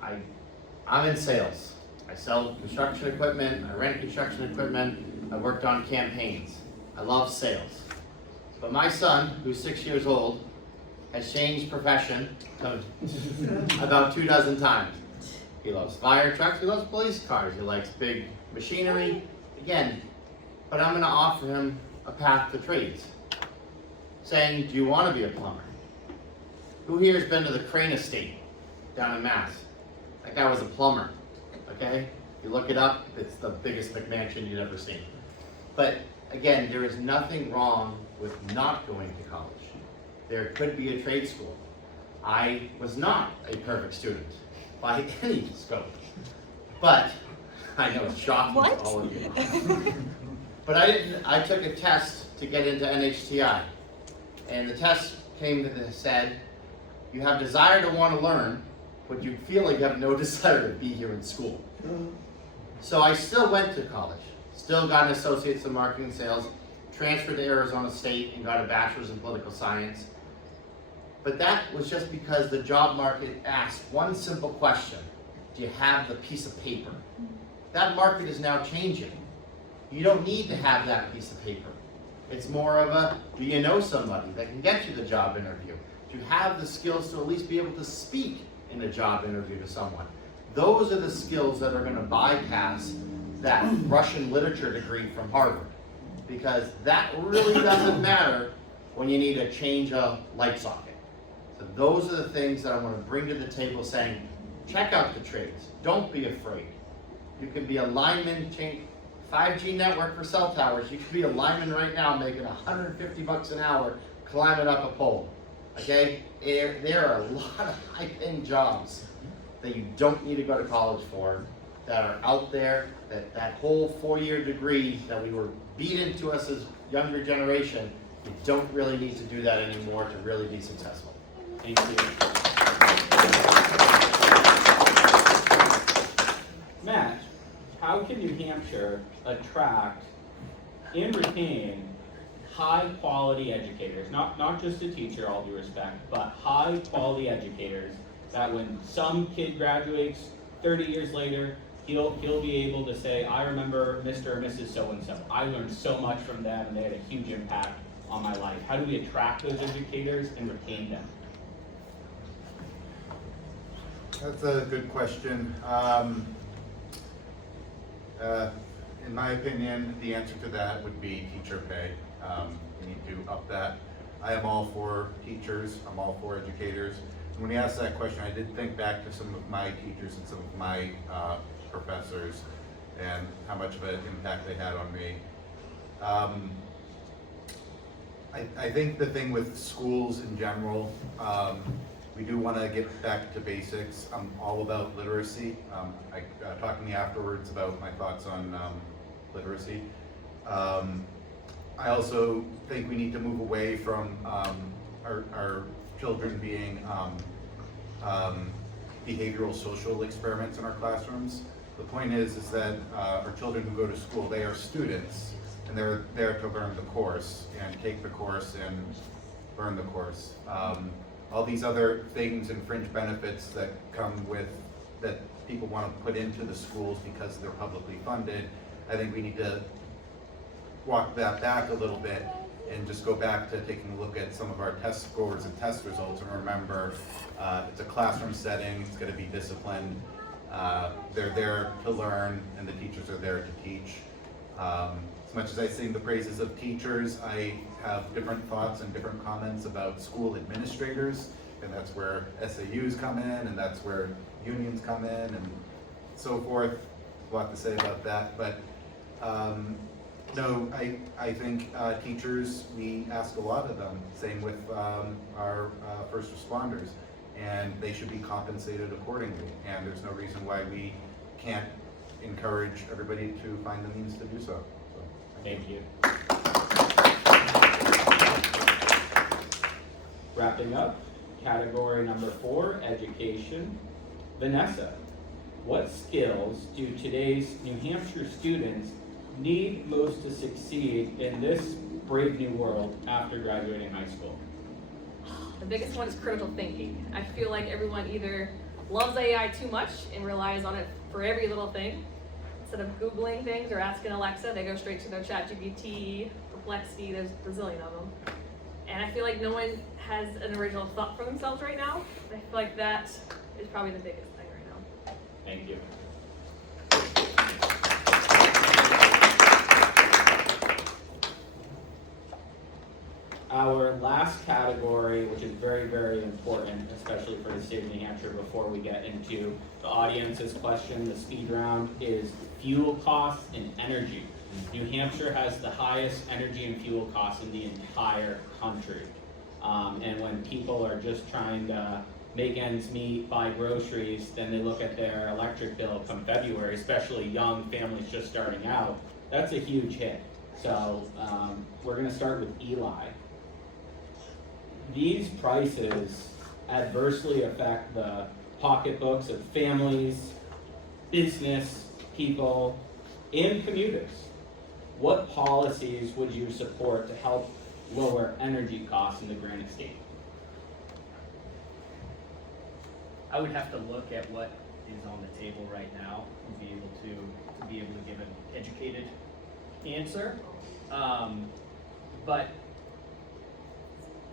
I'm in sales. I sell construction equipment, I rent construction equipment, I worked on campaigns. I love sales. But my son, who's 6 years old, has changed profession about 24 times. He loves fire trucks, he loves police cars, he likes big machinery. Again, but I'm gonna offer him a path to trades. Saying, do you wanna be a plumber? Who here has been to the Crane Estate down in Mass? That guy was a plumber, okay? You look it up, it's the biggest McMansion you've ever seen. But again, there is nothing wrong with not going to college. There could be a trade school. I was not a perfect student by any scope, but I know it's shocking to all of you. But I took a test to get into NHTI, and the test came that said, you have desire to want to learn, but you feel like you have no desire to be here in school. So I still went to college, still got an associate's in marketing and sales, transferred to Arizona State and got a bachelor's in political science. But that was just because the job market asked one simple question: do you have the piece of paper? That market is now changing. You don't need to have that piece of paper. It's more of a, do you know somebody that can get you the job interview? Do you have the skills to at least be able to speak in a job interview to someone? Those are the skills that are going to bypass that Russian literature degree from Harvard, because that really doesn't matter when you need to change a light socket. So those are the things that I want to bring to the table, saying, check out the trades. Don't be afraid. You can be a lineman, 5G network for cell towers. You could be a lineman right now making $150 an hour climbing up a pole. Okay? There are a lot of high-paying jobs that you don't need to go to college for, that are out there, that whole 4-year degree that we were beat into us as younger generation, you don't really need to do that anymore to really be successful. Thank you. Matt, how can New Hampshire attract and retain high-quality educators, not just a teacher, all due respect, but high-quality educators that when some kid graduates 30 years later, he'll be able to say, I remember Mr. or Mrs. So-and-so. I learned so much from them and they had a huge impact on my life. How do we attract those educators and retain them? That's a good question. In my opinion, the answer to that would be teacher pay. We need to up that. I am all for teachers, I'm all for educators. And when you asked that question, I did think back to some of my teachers and some of my professors and how much of an impact they had on me. I think the thing with schools in general, we do want to get back to basics. I'm all about literacy. Talk to me afterwards about my thoughts on literacy. I also think we need to move away from our children being behavioral social experiments in our classrooms. The point is that our children who go to school, they are students, and they're there to learn the course and take the course and learn the course. All these other things and fringe benefits that come with, that people want to put into the schools because they're publicly funded, I think we need to walk that back a little bit and just go back to taking a look at some of our test scores and test results and remember it's a classroom setting, it's going to be disciplined, they're there to learn and the teachers are there to teach. As much as I sing the praises of teachers, I have different thoughts and different comments about school administrators, and that's where SAUs come in and that's where unions come in and so forth. A lot to say about that, but no, I think teachers, we ask a lot of them, same with our first responders, and they should be compensated accordingly, and there's no reason why we can't encourage everybody to find the means to do so. Thank you. Wrapping up, category number 4, education. Vanessa, what skills do today's New Hampshire students need most to succeed in this brave new world after graduating high school? The biggest one is critical thinking. I feel like everyone either loves AI too much and relies on it for every little thing. Instead of Googling things or asking Alexa, they go straight to their ChatGPT, Perplexity, there's a zillion of them. And I feel like no one has an original thought for themselves right now. I feel like that is probably the biggest thing right now. Thank you. Our last category, which is very, very important, especially for the state of New Hampshire before we get into the audience's question, the speed round, is fuel costs and energy. New Hampshire has the highest energy and fuel costs in the entire country. And when people are just trying to make ends meet, buy groceries, then they look at their electric bill come February, especially young families just starting out, that's a huge hit. So we're gonna start with Eli. These prices adversely affect the pocketbooks of families, business people, and commuters. What policies would you support to help lower energy costs in the Granite State? I would have to look at what is on the table right now and be able to give an educated answer. But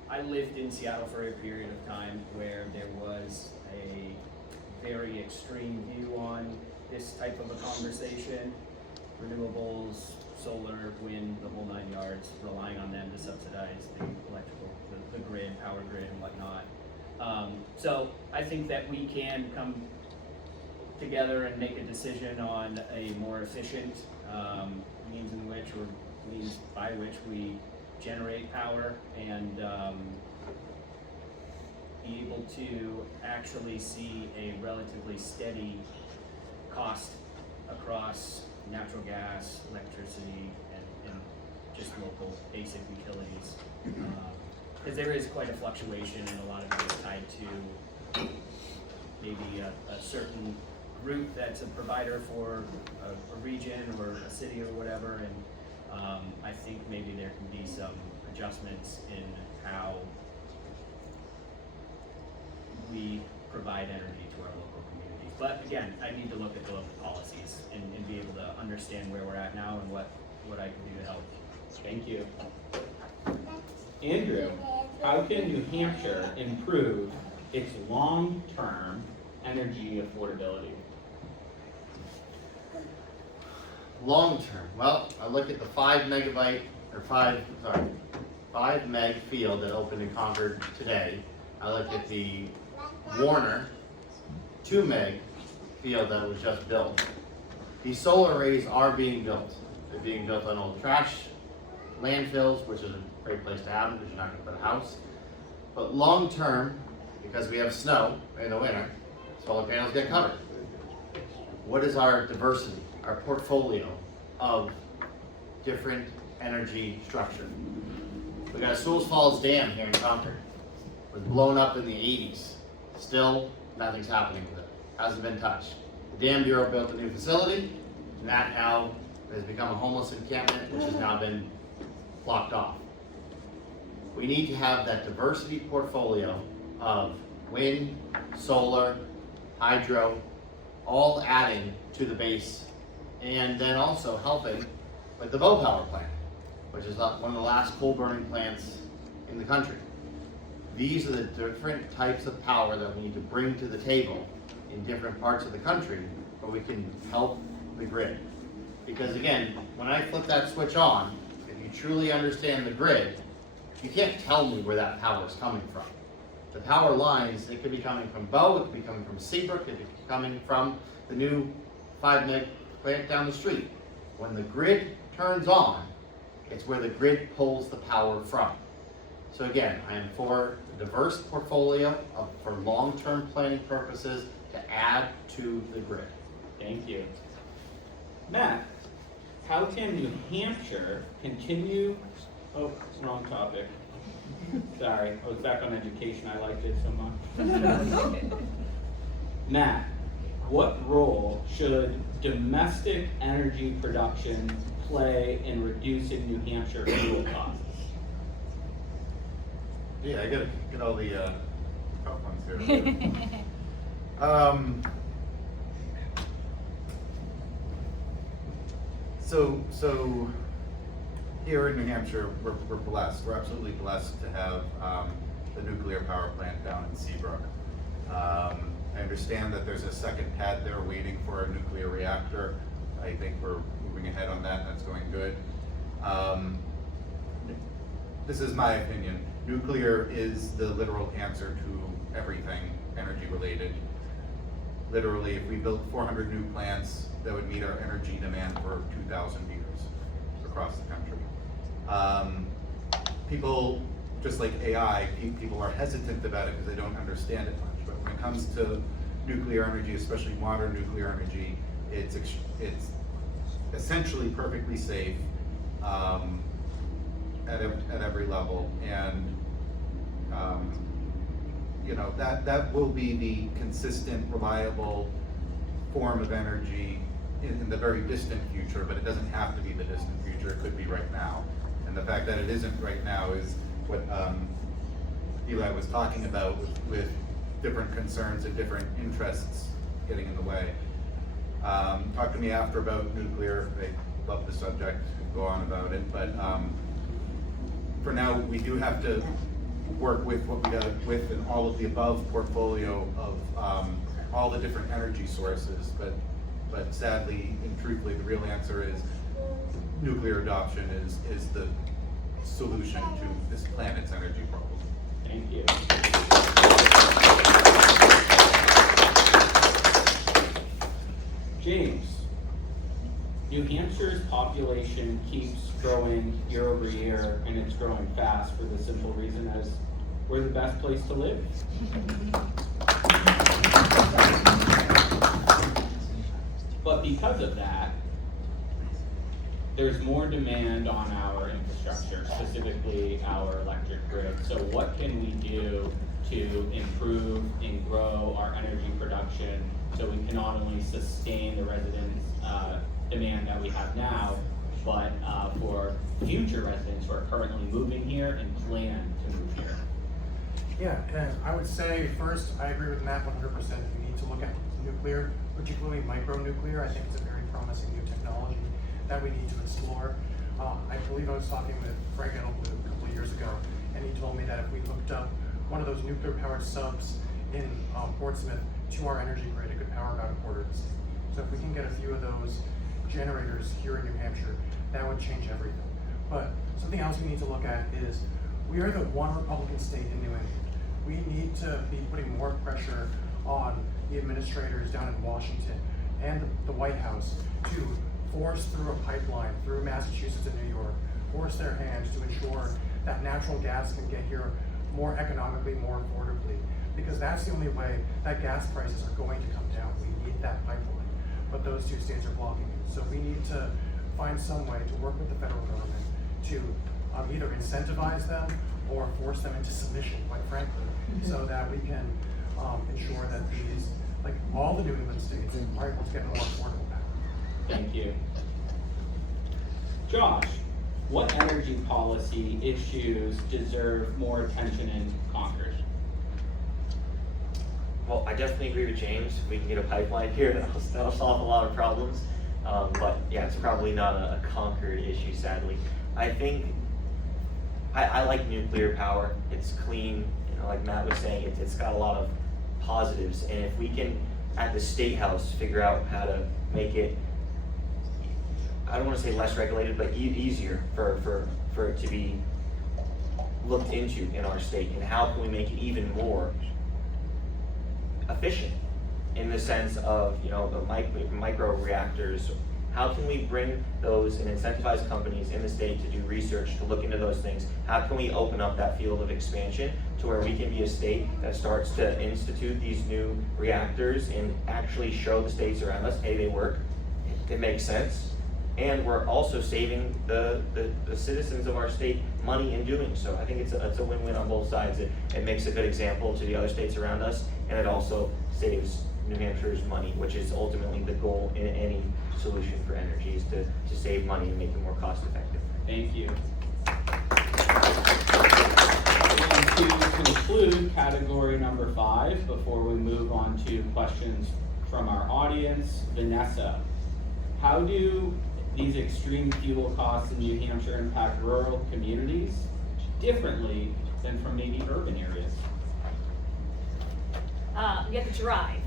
I lived in Seattle for a period of time where there was a very extreme view on this type of a conversation. Renewables, solar, wind, the whole 9 yards, relying on them to subsidize the electrical, the grid, power grid and whatnot. So I think that we can come together and make a decision on a more efficient means in which, or means by which we generate power and be able to actually see a relatively steady cost across natural gas, electricity, and just local basic utilities. Because there is quite a fluctuation, and a lot of it is tied to maybe a certain group that's a provider for a region or a city or whatever, and I think maybe there can be some adjustments in how we provide energy to our local communities. But again, I need to look at the local policies and be able to understand where we're at now and what I can do to help. Thank you. Andrew, how can New Hampshire improve its long-term energy affordability? Long term, well, I look at the 5 meg field that opened in Concord today. I look at the Warner 2 meg field that was just built. These solar arrays are being built. They're being built on old trash landfills, which is a great place to have them because you're not going to put a house. But long term, because we have snow in the winter, solar panels get covered. What is our diversity, our portfolio of different energy structure? We got a Sewell's Falls Dam here in Concord. It was blown up in the 80s. Still, nothing's happening with it. Hasn't been touched. The Dam Bureau built a new facility, and that now has become a homeless encampment, which has now been blocked off. We need to have that diversity portfolio of wind, solar, hydro, all adding to the base, and then also helping with the Bow Power plant, which is one of the last coal burning plants in the country. These are the different types of power that we need to bring to the table in different parts of the country where we can help the grid. Because again, when I flip that switch on, if you truly understand the grid, you can't tell me where that power is coming from. The power lines, it could be coming from Bow, it could be coming from Seabrook, it could be coming from the new 5 meg plant down the street. When the grid turns on, it's where the grid pulls the power from. So again, I am for a diverse portfolio for long-term planning purposes to add to the grid. Thank you. Matt, how can New Hampshire continue, oh, wrong topic. Sorry, I was back on education, I liked it so much. Matt, what role should domestic energy production play in reducing New Hampshire fuel costs? Yeah, I gotta get all the tough ones here. So here in New Hampshire, we're blessed. We're absolutely blessed to have the nuclear power plant down in Seabrook. I understand that there's a second pad there waiting for a nuclear reactor. I think we're moving ahead on that. That's going good. This is my opinion. Nuclear is the literal answer to everything energy related. Literally, if we built 400 new plants, that would meet our energy demand for 2,000 years across the country. People, just like AI, people are hesitant about it because they don't understand it much. But when it comes to nuclear energy, especially modern nuclear energy, it's essentially perfectly safe at every level, and you know, that will be the consistent, reliable form of energy in the very distant future, but it doesn't have to be the distant future. It could be right now. And the fact that it isn't right now is what Eli was talking about with different concerns and different interests getting in the way. Talk to me after about nuclear. I love the subject, go on about it, but for now, we do have to work with what we got with an all of the above portfolio of all the different energy sources, but sadly and truthfully, the real answer is nuclear adoption is the solution to this planet's energy problem. Thank you. James, New Hampshire's population keeps growing year over year, and it's growing fast for the simple reason, as we're the best place to live. But because of that, there's more demand on our infrastructure, specifically our electric grid. So what can we do to improve and grow our energy production so we can not only sustain the residents' demand that we have now, but for future residents who are currently moving here and plan to move here? Yeah, and I would say first, I agree with Matt 100%. We need to look at nuclear, particularly micronuclear. I think it's a very promising new technology that we need to explore. I believe I was talking with Frank Edelblut a couple of years ago, and he told me that if we hooked up one of those nuclear-powered subs in Portsmouth to our energy grid, it could power about a quarter of the state. So if we can get a few of those generators here in New Hampshire, that would change everything. But something else we need to look at is we are the one Republican state in New England. We need to be putting more pressure on the administrators down in Washington and the White House to force through a pipeline through Massachusetts and New York, force their hands to ensure that natural gas can get here more economically, more affordably, because that's the only way that gas prices are going to come down. We need that pipeline, but those two states are blocking it. So we need to find some way to work with the federal government to either incentivize them or force them into submission, quite frankly, so that we can ensure that these, like all the New England states, are able to get more affordable power. Thank you. Josh, what energy policy issues deserve more attention in Concord? Well, I definitely agree with James. If we can get a pipeline here, that'll solve a lot of problems. But yeah, it's probably not a Concord issue, sadly. I think I like nuclear power. It's clean, you know, like Matt was saying, it's got a lot of positives. And if we can, at the State House, figure out how to make it, I don't want to say less regulated, but easier for it to be looked into in our state, and how can we make it even more efficient in the sense of, you know, the micro reactors. How can we bring those and incentivize companies in the state to do research, to look into those things? How can we open up that field of expansion to where we can be a state that starts to institute these new reactors and actually show the states around us, hey, they work, it makes sense. And we're also saving the citizens of our state money in doing so. I think it's a win-win on both sides. It makes a good example to the other states around us, and it also saves New Hampshire's money, which is ultimately the goal in any solution for energy, is to save money and make it more cost effective. Thank you. And to conclude category number 5, before we move on to questions from our audience, Vanessa, how do these extreme fuel costs in New Hampshire impact rural communities differently than from maybe urban areas? You have to drive.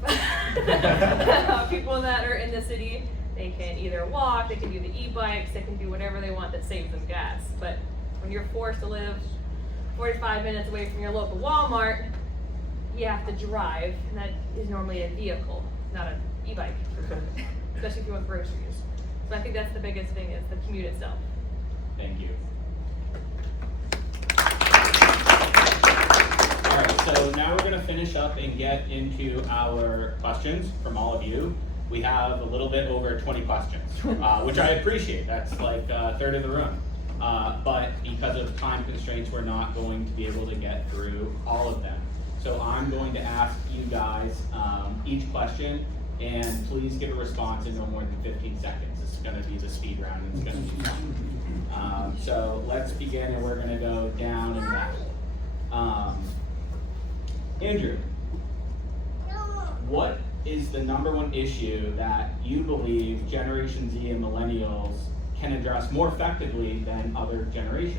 People that are in the city, they can either walk, they can do the e-bikes, they can do whatever they want that saves them gas. But when you're forced to live 45 minutes away from your local Walmart, you have to drive, and that is normally a vehicle, not an e-bike, especially if you want groceries. So I think that's the biggest thing, is the commute itself. Thank you. All right, so now we're gonna finish up and get into our questions from all of you. We have a little bit over 20 questions, which I appreciate. That's like a third of the room. But because of time constraints, we're not going to be able to get through all of them. So I'm going to ask you guys each question, and please give a response in no more than 15 seconds. This is gonna be the speed round, and it's gonna be fun. So let's begin, and we're gonna go down and back. Andrew, what is the #1 issue that you believe Generation Z and millennials can address more effectively than other generations?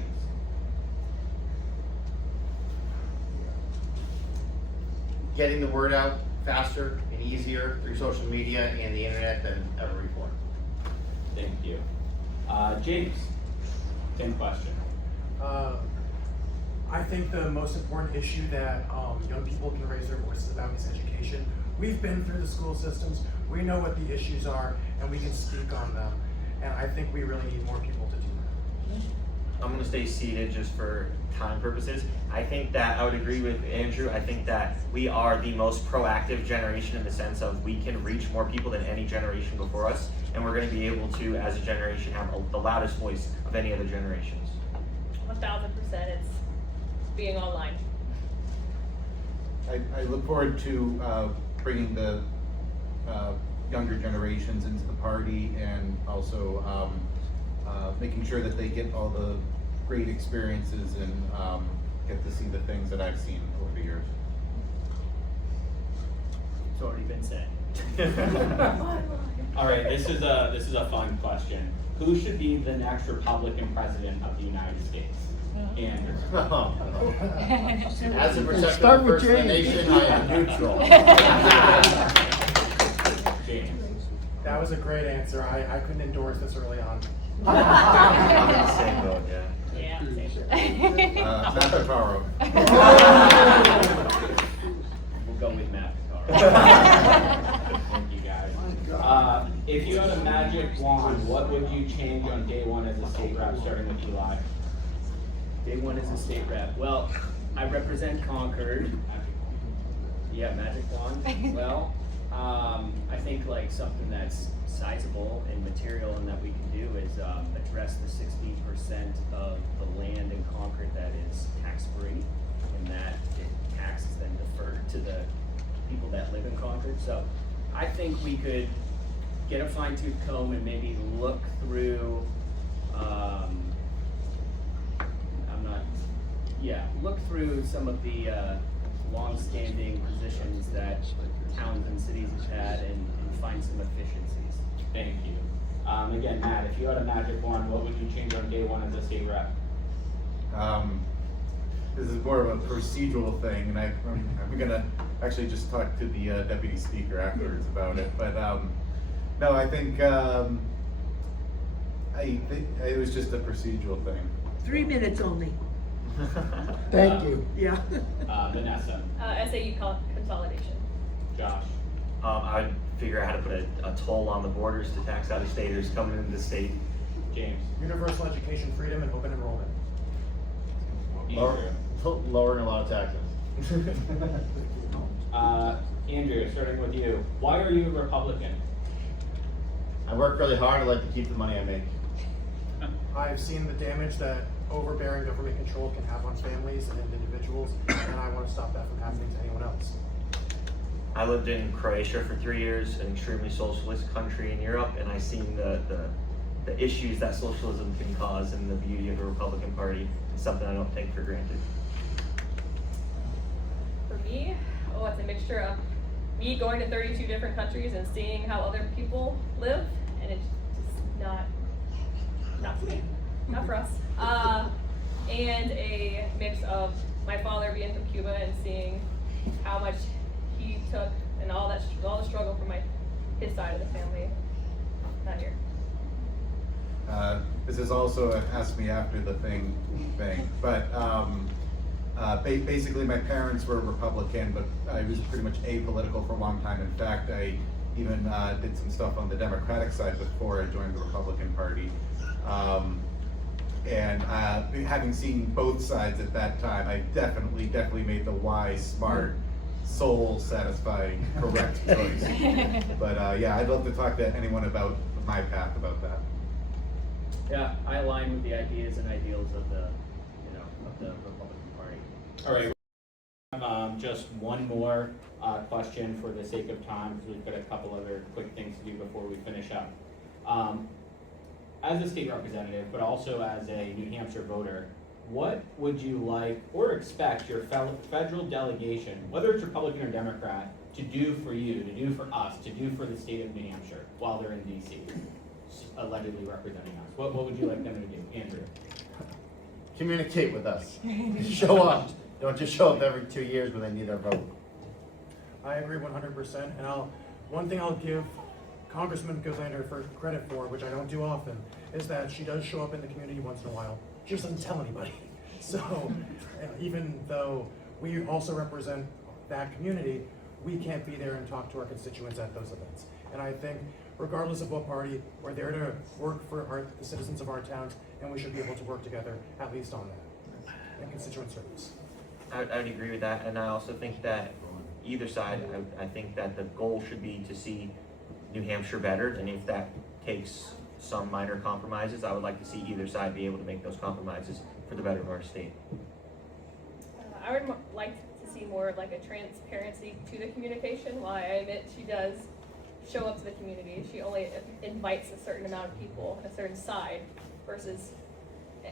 Getting the word out faster and easier through social media and the internet than ever before. Thank you. James, same question. I think the most important issue that young people can raise their voices about is education. We've been through the school systems, we know what the issues are, and we can speak on them. And I think we really need more people to do that. I'm gonna stay seated just for time purposes. I think that I would agree with Andrew. I think that we are the most proactive generation in the sense of we can reach more people than any generation before us, and we're gonna be able to, as a generation, have the loudest voice of any other generations. 1000%, it's being online. I look forward to bringing the younger generations into the party, and also making sure that they get all the great experiences and get to see the things that I've seen over the years. It's already been said. All right, this is a fun question. Who should be the next Republican president of the United States? Andrew. As a protector of the first of the nation, I am neutral. James. That was a great answer. I couldn't endorse this early on. I'm in the same boat, yeah. Yeah, same. Mathew Pitaro. We'll go with Mathew Pitaro. Thank you, guys. If you had a magic wand, what would you change on day one as a state rep, starting with Eli? Day one is a state rep. Well, I represent Concord. Yeah, magic wand. Well, I think like something that's sizable and material and that we can do is address the 16% of the land in Concord that is tax-free, and that tax is then deferred to the people that live in Concord. So I think we could get a fine-tooth comb and maybe look through look through some of the long-standing positions that towns and cities have had and find some efficiencies. Thank you. Again, Matt, if you had a magic wand, what would you change on day one as a state rep? This is more of a procedural thing, and I'm gonna actually just talk to the deputy speaker afterwards about it. But no, I think it was just a procedural thing. 3 minutes only. Thank you. Yeah. Vanessa. SAU consolidation. Josh. I'd figure out how to put a toll on the borders to tax out-of-staters coming into the state. James. Universal education, freedom, and open enrollment. Lowering a lot of taxes. Andrew, starting with you. Why are you a Republican? I work really hard. I like to keep the money I make. I've seen the damage that overbearing government control can have on families and individuals, and I want to stop that from happening to anyone else. I lived in Croatia for 3 years, an extremely socialist country in Europe, and I've seen the issues that socialism can cause, and the beauty of the Republican Party is something I don't take for granted. For me, it's a mixture of me going to 32 different countries and seeing how other people live, and it's just not for me, not for us. And a mix of my father being from Cuba and seeing how much he took and all the struggle from his side of the family. Not here. This is also an ask me after the thing, but basically my parents were Republican, but I was pretty much apolitical for a long time. In fact, I even did some stuff on the Democratic side before I joined the Republican Party. And having seen both sides at that time, I definitely made the wise, smart, soul-satisfying, correct choice. But yeah, I'd love to talk to anyone about my path about that. Yeah, I align with the ideas and ideals of the Republican Party. All right. Just one more question for the sake of time, because we've got a couple other quick things to do before we finish up. As a state representative, but also as a New Hampshire voter, what would you like or expect your federal delegation, whether it's Republican or Democrat, to do for you, to do for us, to do for the state of New Hampshire while they're in DC, allegedly representing us? What would you like them to do? Andrew. Communicate with us. Show up. Don't just show up every 2 years when they need our vote. I agree 100%, and one thing I'll give Congressman Goodlander for credit for, which I don't do often, is that she does show up in the community once in a while. She just doesn't tell anybody. So even though we also represent that community, we can't be there and talk to our constituents at those events. And I think regardless of what party, we're there to work for the citizens of our towns and we should be able to work together at least on that and constituent service. I would agree with that, and I also think that either side, I think that the goal should be to see New Hampshire better, and if that takes some minor compromises, I would like to see either side be able to make those compromises for the better of our state. I would like to see more of like a transparency to the communication. While I admit she does show up to the community, she only invites a certain amount of people, a certain side, versus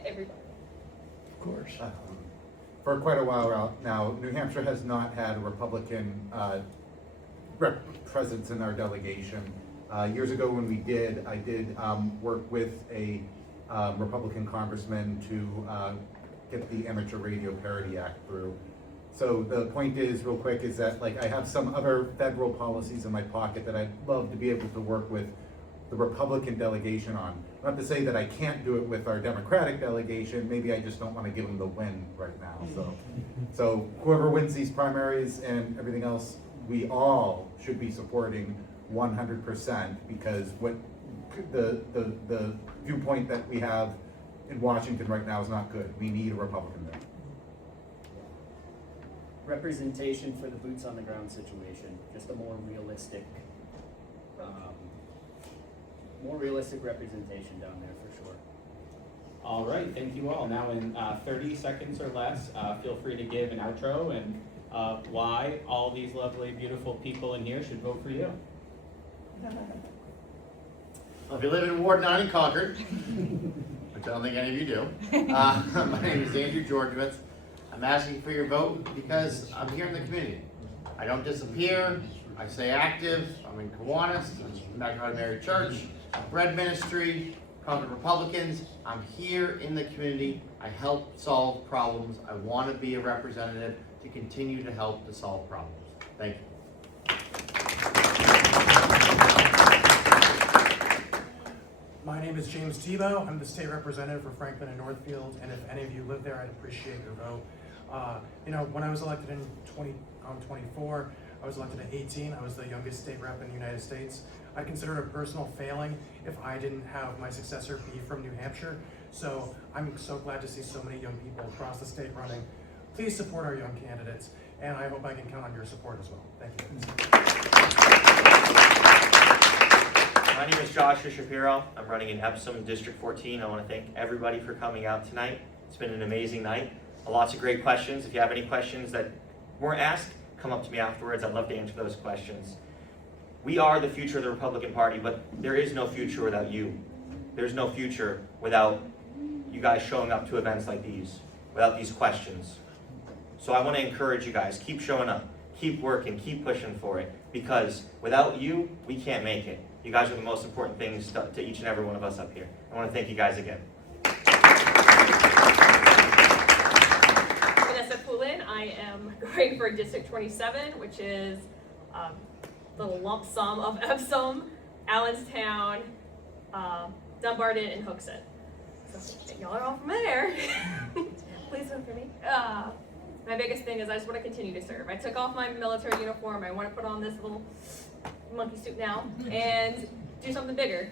everybody. Of course. For quite a while now, New Hampshire has not had a Republican presence in our delegation. Years ago when we did, I did work with a Republican congressman to get the Amateur Radio Parity Act through. So the point is, real quick, is that like I have some other federal policies in my pocket that I'd love to be able to work with the Republican delegation on. Not to say that I can't do it with our Democratic delegation, maybe I just don't want to give them the win right now. So whoever wins these primaries and everything else, we all should be supporting 100%, because what the viewpoint that we have in Washington right now is not good. We need a Republican there. Representation for the boots on the ground situation, just a more realistic representation down there for sure. All right, thank you all. Now in 30 seconds or less, feel free to give an outro and why all these lovely, beautiful people in here should vote for you. Well, if you live in Ward 9 in Concord, which I don't think any of you do, my name is Andrew Georgevits. I'm asking for your vote because I'm here in the community. I don't disappear, I stay active. I'm in Kiwanis, I'm back at Mary Church, Bread Ministry, Concord Republicans. I'm here in the community. I help solve problems. I want to be a representative to continue to help to solve problems. Thank you. My name is James Thibault. I'm the state representative for Franklin and Northfield, and if any of you live there, I'd appreciate your vote. When I was elected in 2024, I was elected at 18. I was the youngest state rep in the United States. I consider it a personal failing if I didn't have my successor be from New Hampshire. So I'm so glad to see so many young people across the state running. Please support our young candidates, and I hope I can count on your support as well. Thank you. My name is Joshua Shapiro. I'm running in Epsom District 14. I want to thank everybody for coming out tonight. It's been an amazing night. Lots of great questions. If you have any questions that weren't asked, come up to me afterwards. I'd love to answer those questions. We are the future of the Republican Party, but there is no future without you. There's no future without you guys showing up to events like these, without these questions. So I want to encourage you guys, keep showing up, keep working, keep pushing for it, because without you, we can't make it. You guys are the most important things to each and every one of us up here. I want to thank you guys again. Vanessa Poulin, I am going for District 27, which is the lump sum of Epsom, Allenstown, Dumbarton, and Hooksett. So y'all are all from there. Please vote for me. My biggest thing is I just want to continue to serve. I took off my military uniform. I want to put on this little monkey suit now and do something bigger.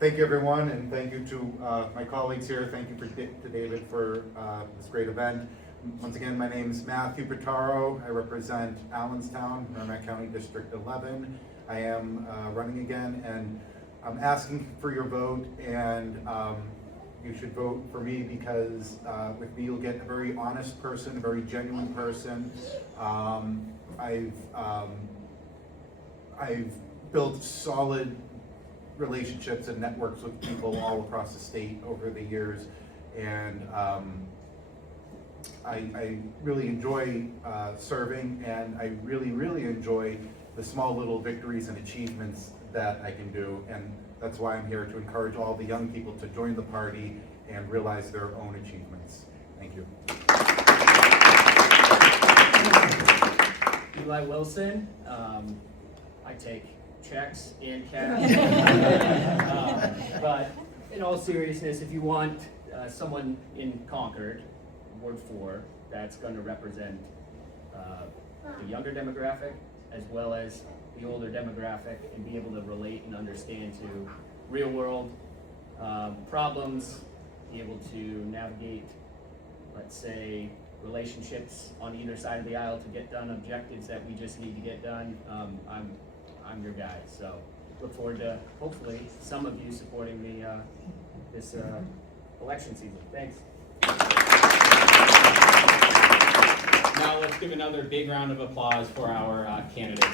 Thank you, everyone, and thank you to my colleagues here. Thank you to David for this great event. Once again, my name is Mathew Pitaro. I represent Allenstown, Merrimack County District 11. I am running again, and I'm asking for your vote, and you should vote for me because with me you'll get a very honest person, a very genuine person. I've built solid relationships and networks with people all across the state over the years, and I really enjoy serving, and I really enjoy the small little victories and achievements that I can do, and that's why I'm here to encourage all the young people to join the party and realize their own achievements. Thank you. Eli Wilson, I take checks and cash. But in all seriousness, if you want someone in Concord, Ward 4, that's going to represent the younger demographic as well as the older demographic, and be able to relate and understand to real world problems, be able to navigate, let's say, relationships on either side of the aisle to get done objectives that we just need to get done. I'm your guy, so look forward to hopefully some of you supporting me this election season. Thanks. Now let's give another big round of applause for our candidates.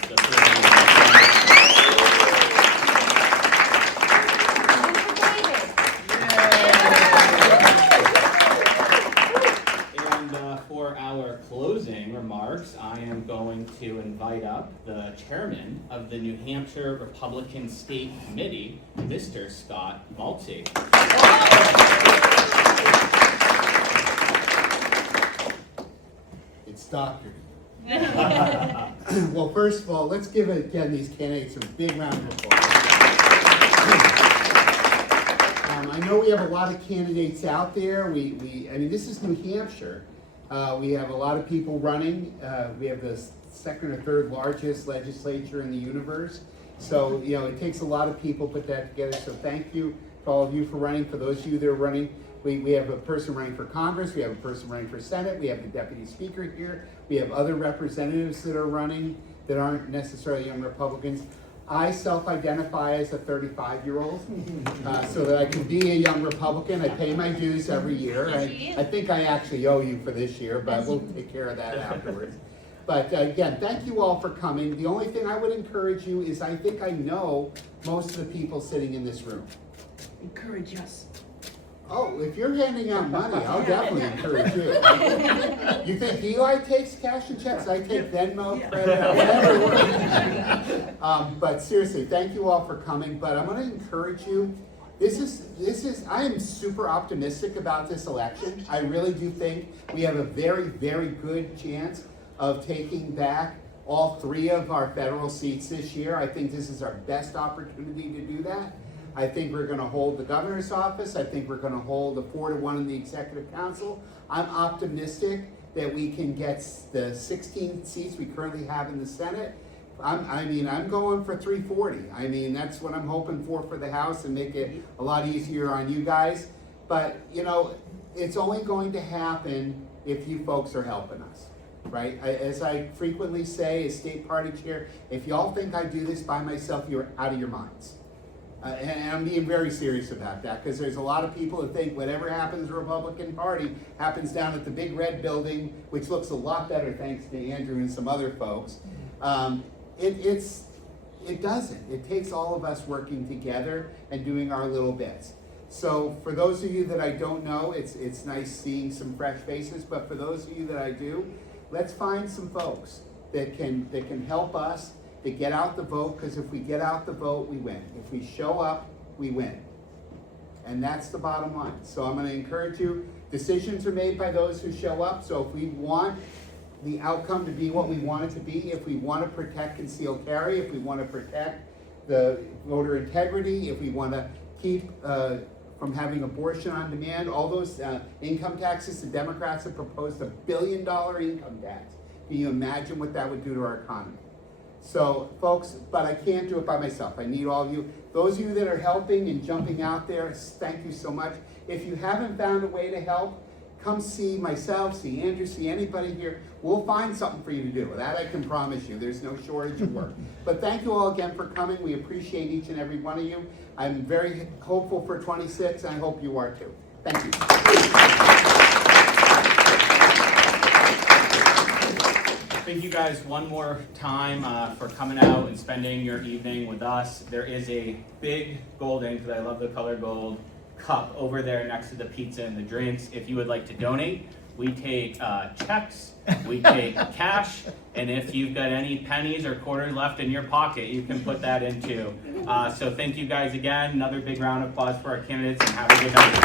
And for our closing remarks, I am going to invite up the chairman of the New Hampshire Republican State Committee, Mr. Scott Maltzie. It's doctored. Well, first of all, let's give again these candidates a big round of applause. I know we have a lot of candidates out there. I mean, this is New Hampshire. We have a lot of people running. We have the second or third largest legislature in the universe. So, you know, it takes a lot of people to put that together. So thank you to all of you for running. For those of you that are running, we have a person running for Congress, we have a person running for Senate, we have the deputy speaker here, we have other representatives that are running that aren't necessarily young Republicans. I self-identify as a 35-year-old, so that I can be a young Republican. I pay my dues every year. I think I actually owe you for this year, but we'll take care of that afterwards. But again, thank you all for coming. The only thing I would encourage you is I think I know most of the people sitting in this room. Encourage us. Oh, if you're handing out money, I'll definitely encourage you. You think Eli takes cash and checks? I take Venmo, credit, whatever. But seriously, thank you all for coming. But I'm going to encourage you. I am super optimistic about this election. I really do think we have a very, very good chance of taking back all 3 of our federal seats this year. I think this is our best opportunity to do that. I think we're going to hold the governor's office. I think we're going to hold a 4-1 in the executive council. I'm optimistic that we can get the 16 seats we currently have in the Senate. I'm going for 340. I mean, that's what I'm hoping for the House, and make it a lot easier on you guys. But, you know, it's only going to happen if you folks are helping us, right? As I frequently say as state party chair, if y'all think I do this by myself, you're out of your minds. And I'm being very serious about that, because there's a lot of people that think whatever happens to the Republican Party happens down at the big red building, which looks a lot better thanks to Andrew and some other folks. It doesn't. It takes all of us working together and doing our little bits. So for those of you that I don't know, it's nice seeing some fresh faces, but for those of you that I do, let's find some folks that can help us to get out the vote, because if we get out the vote, we win. If we show up, we win. And that's the bottom line. So I'm going to encourage you. Decisions are made by those who show up. So if we want the outcome to be what we want it to be, if we want to protect concealed carry, if we want to protect the voter integrity, if we want to keep from having abortion on demand, all those income taxes, the Democrats have proposed $1 billion income tax. Can you imagine what that would do to our economy? So, folks, but I can't do it by myself. I need all of you. Those of you that are helping and jumping out there, thank you so much. If you haven't found a way to help, come see myself, see Andrew, see anybody here. We'll find something for you to do. That I can promise you. There's no shortage of work. But thank you all again for coming. We appreciate each and every one of you. I'm very hopeful for 26, and I hope you are too. Thank you. Thank you guys one more time for coming out and spending your evening with us. There is a big golden, because I love the color gold, cup over there next to the pizza and the drinks. If you would like to donate, we take checks, we take cash, and if you've got any pennies or quarters left in your pocket, you can put that in too. So thank you guys again. Another big round of applause for our candidates, and have a good night.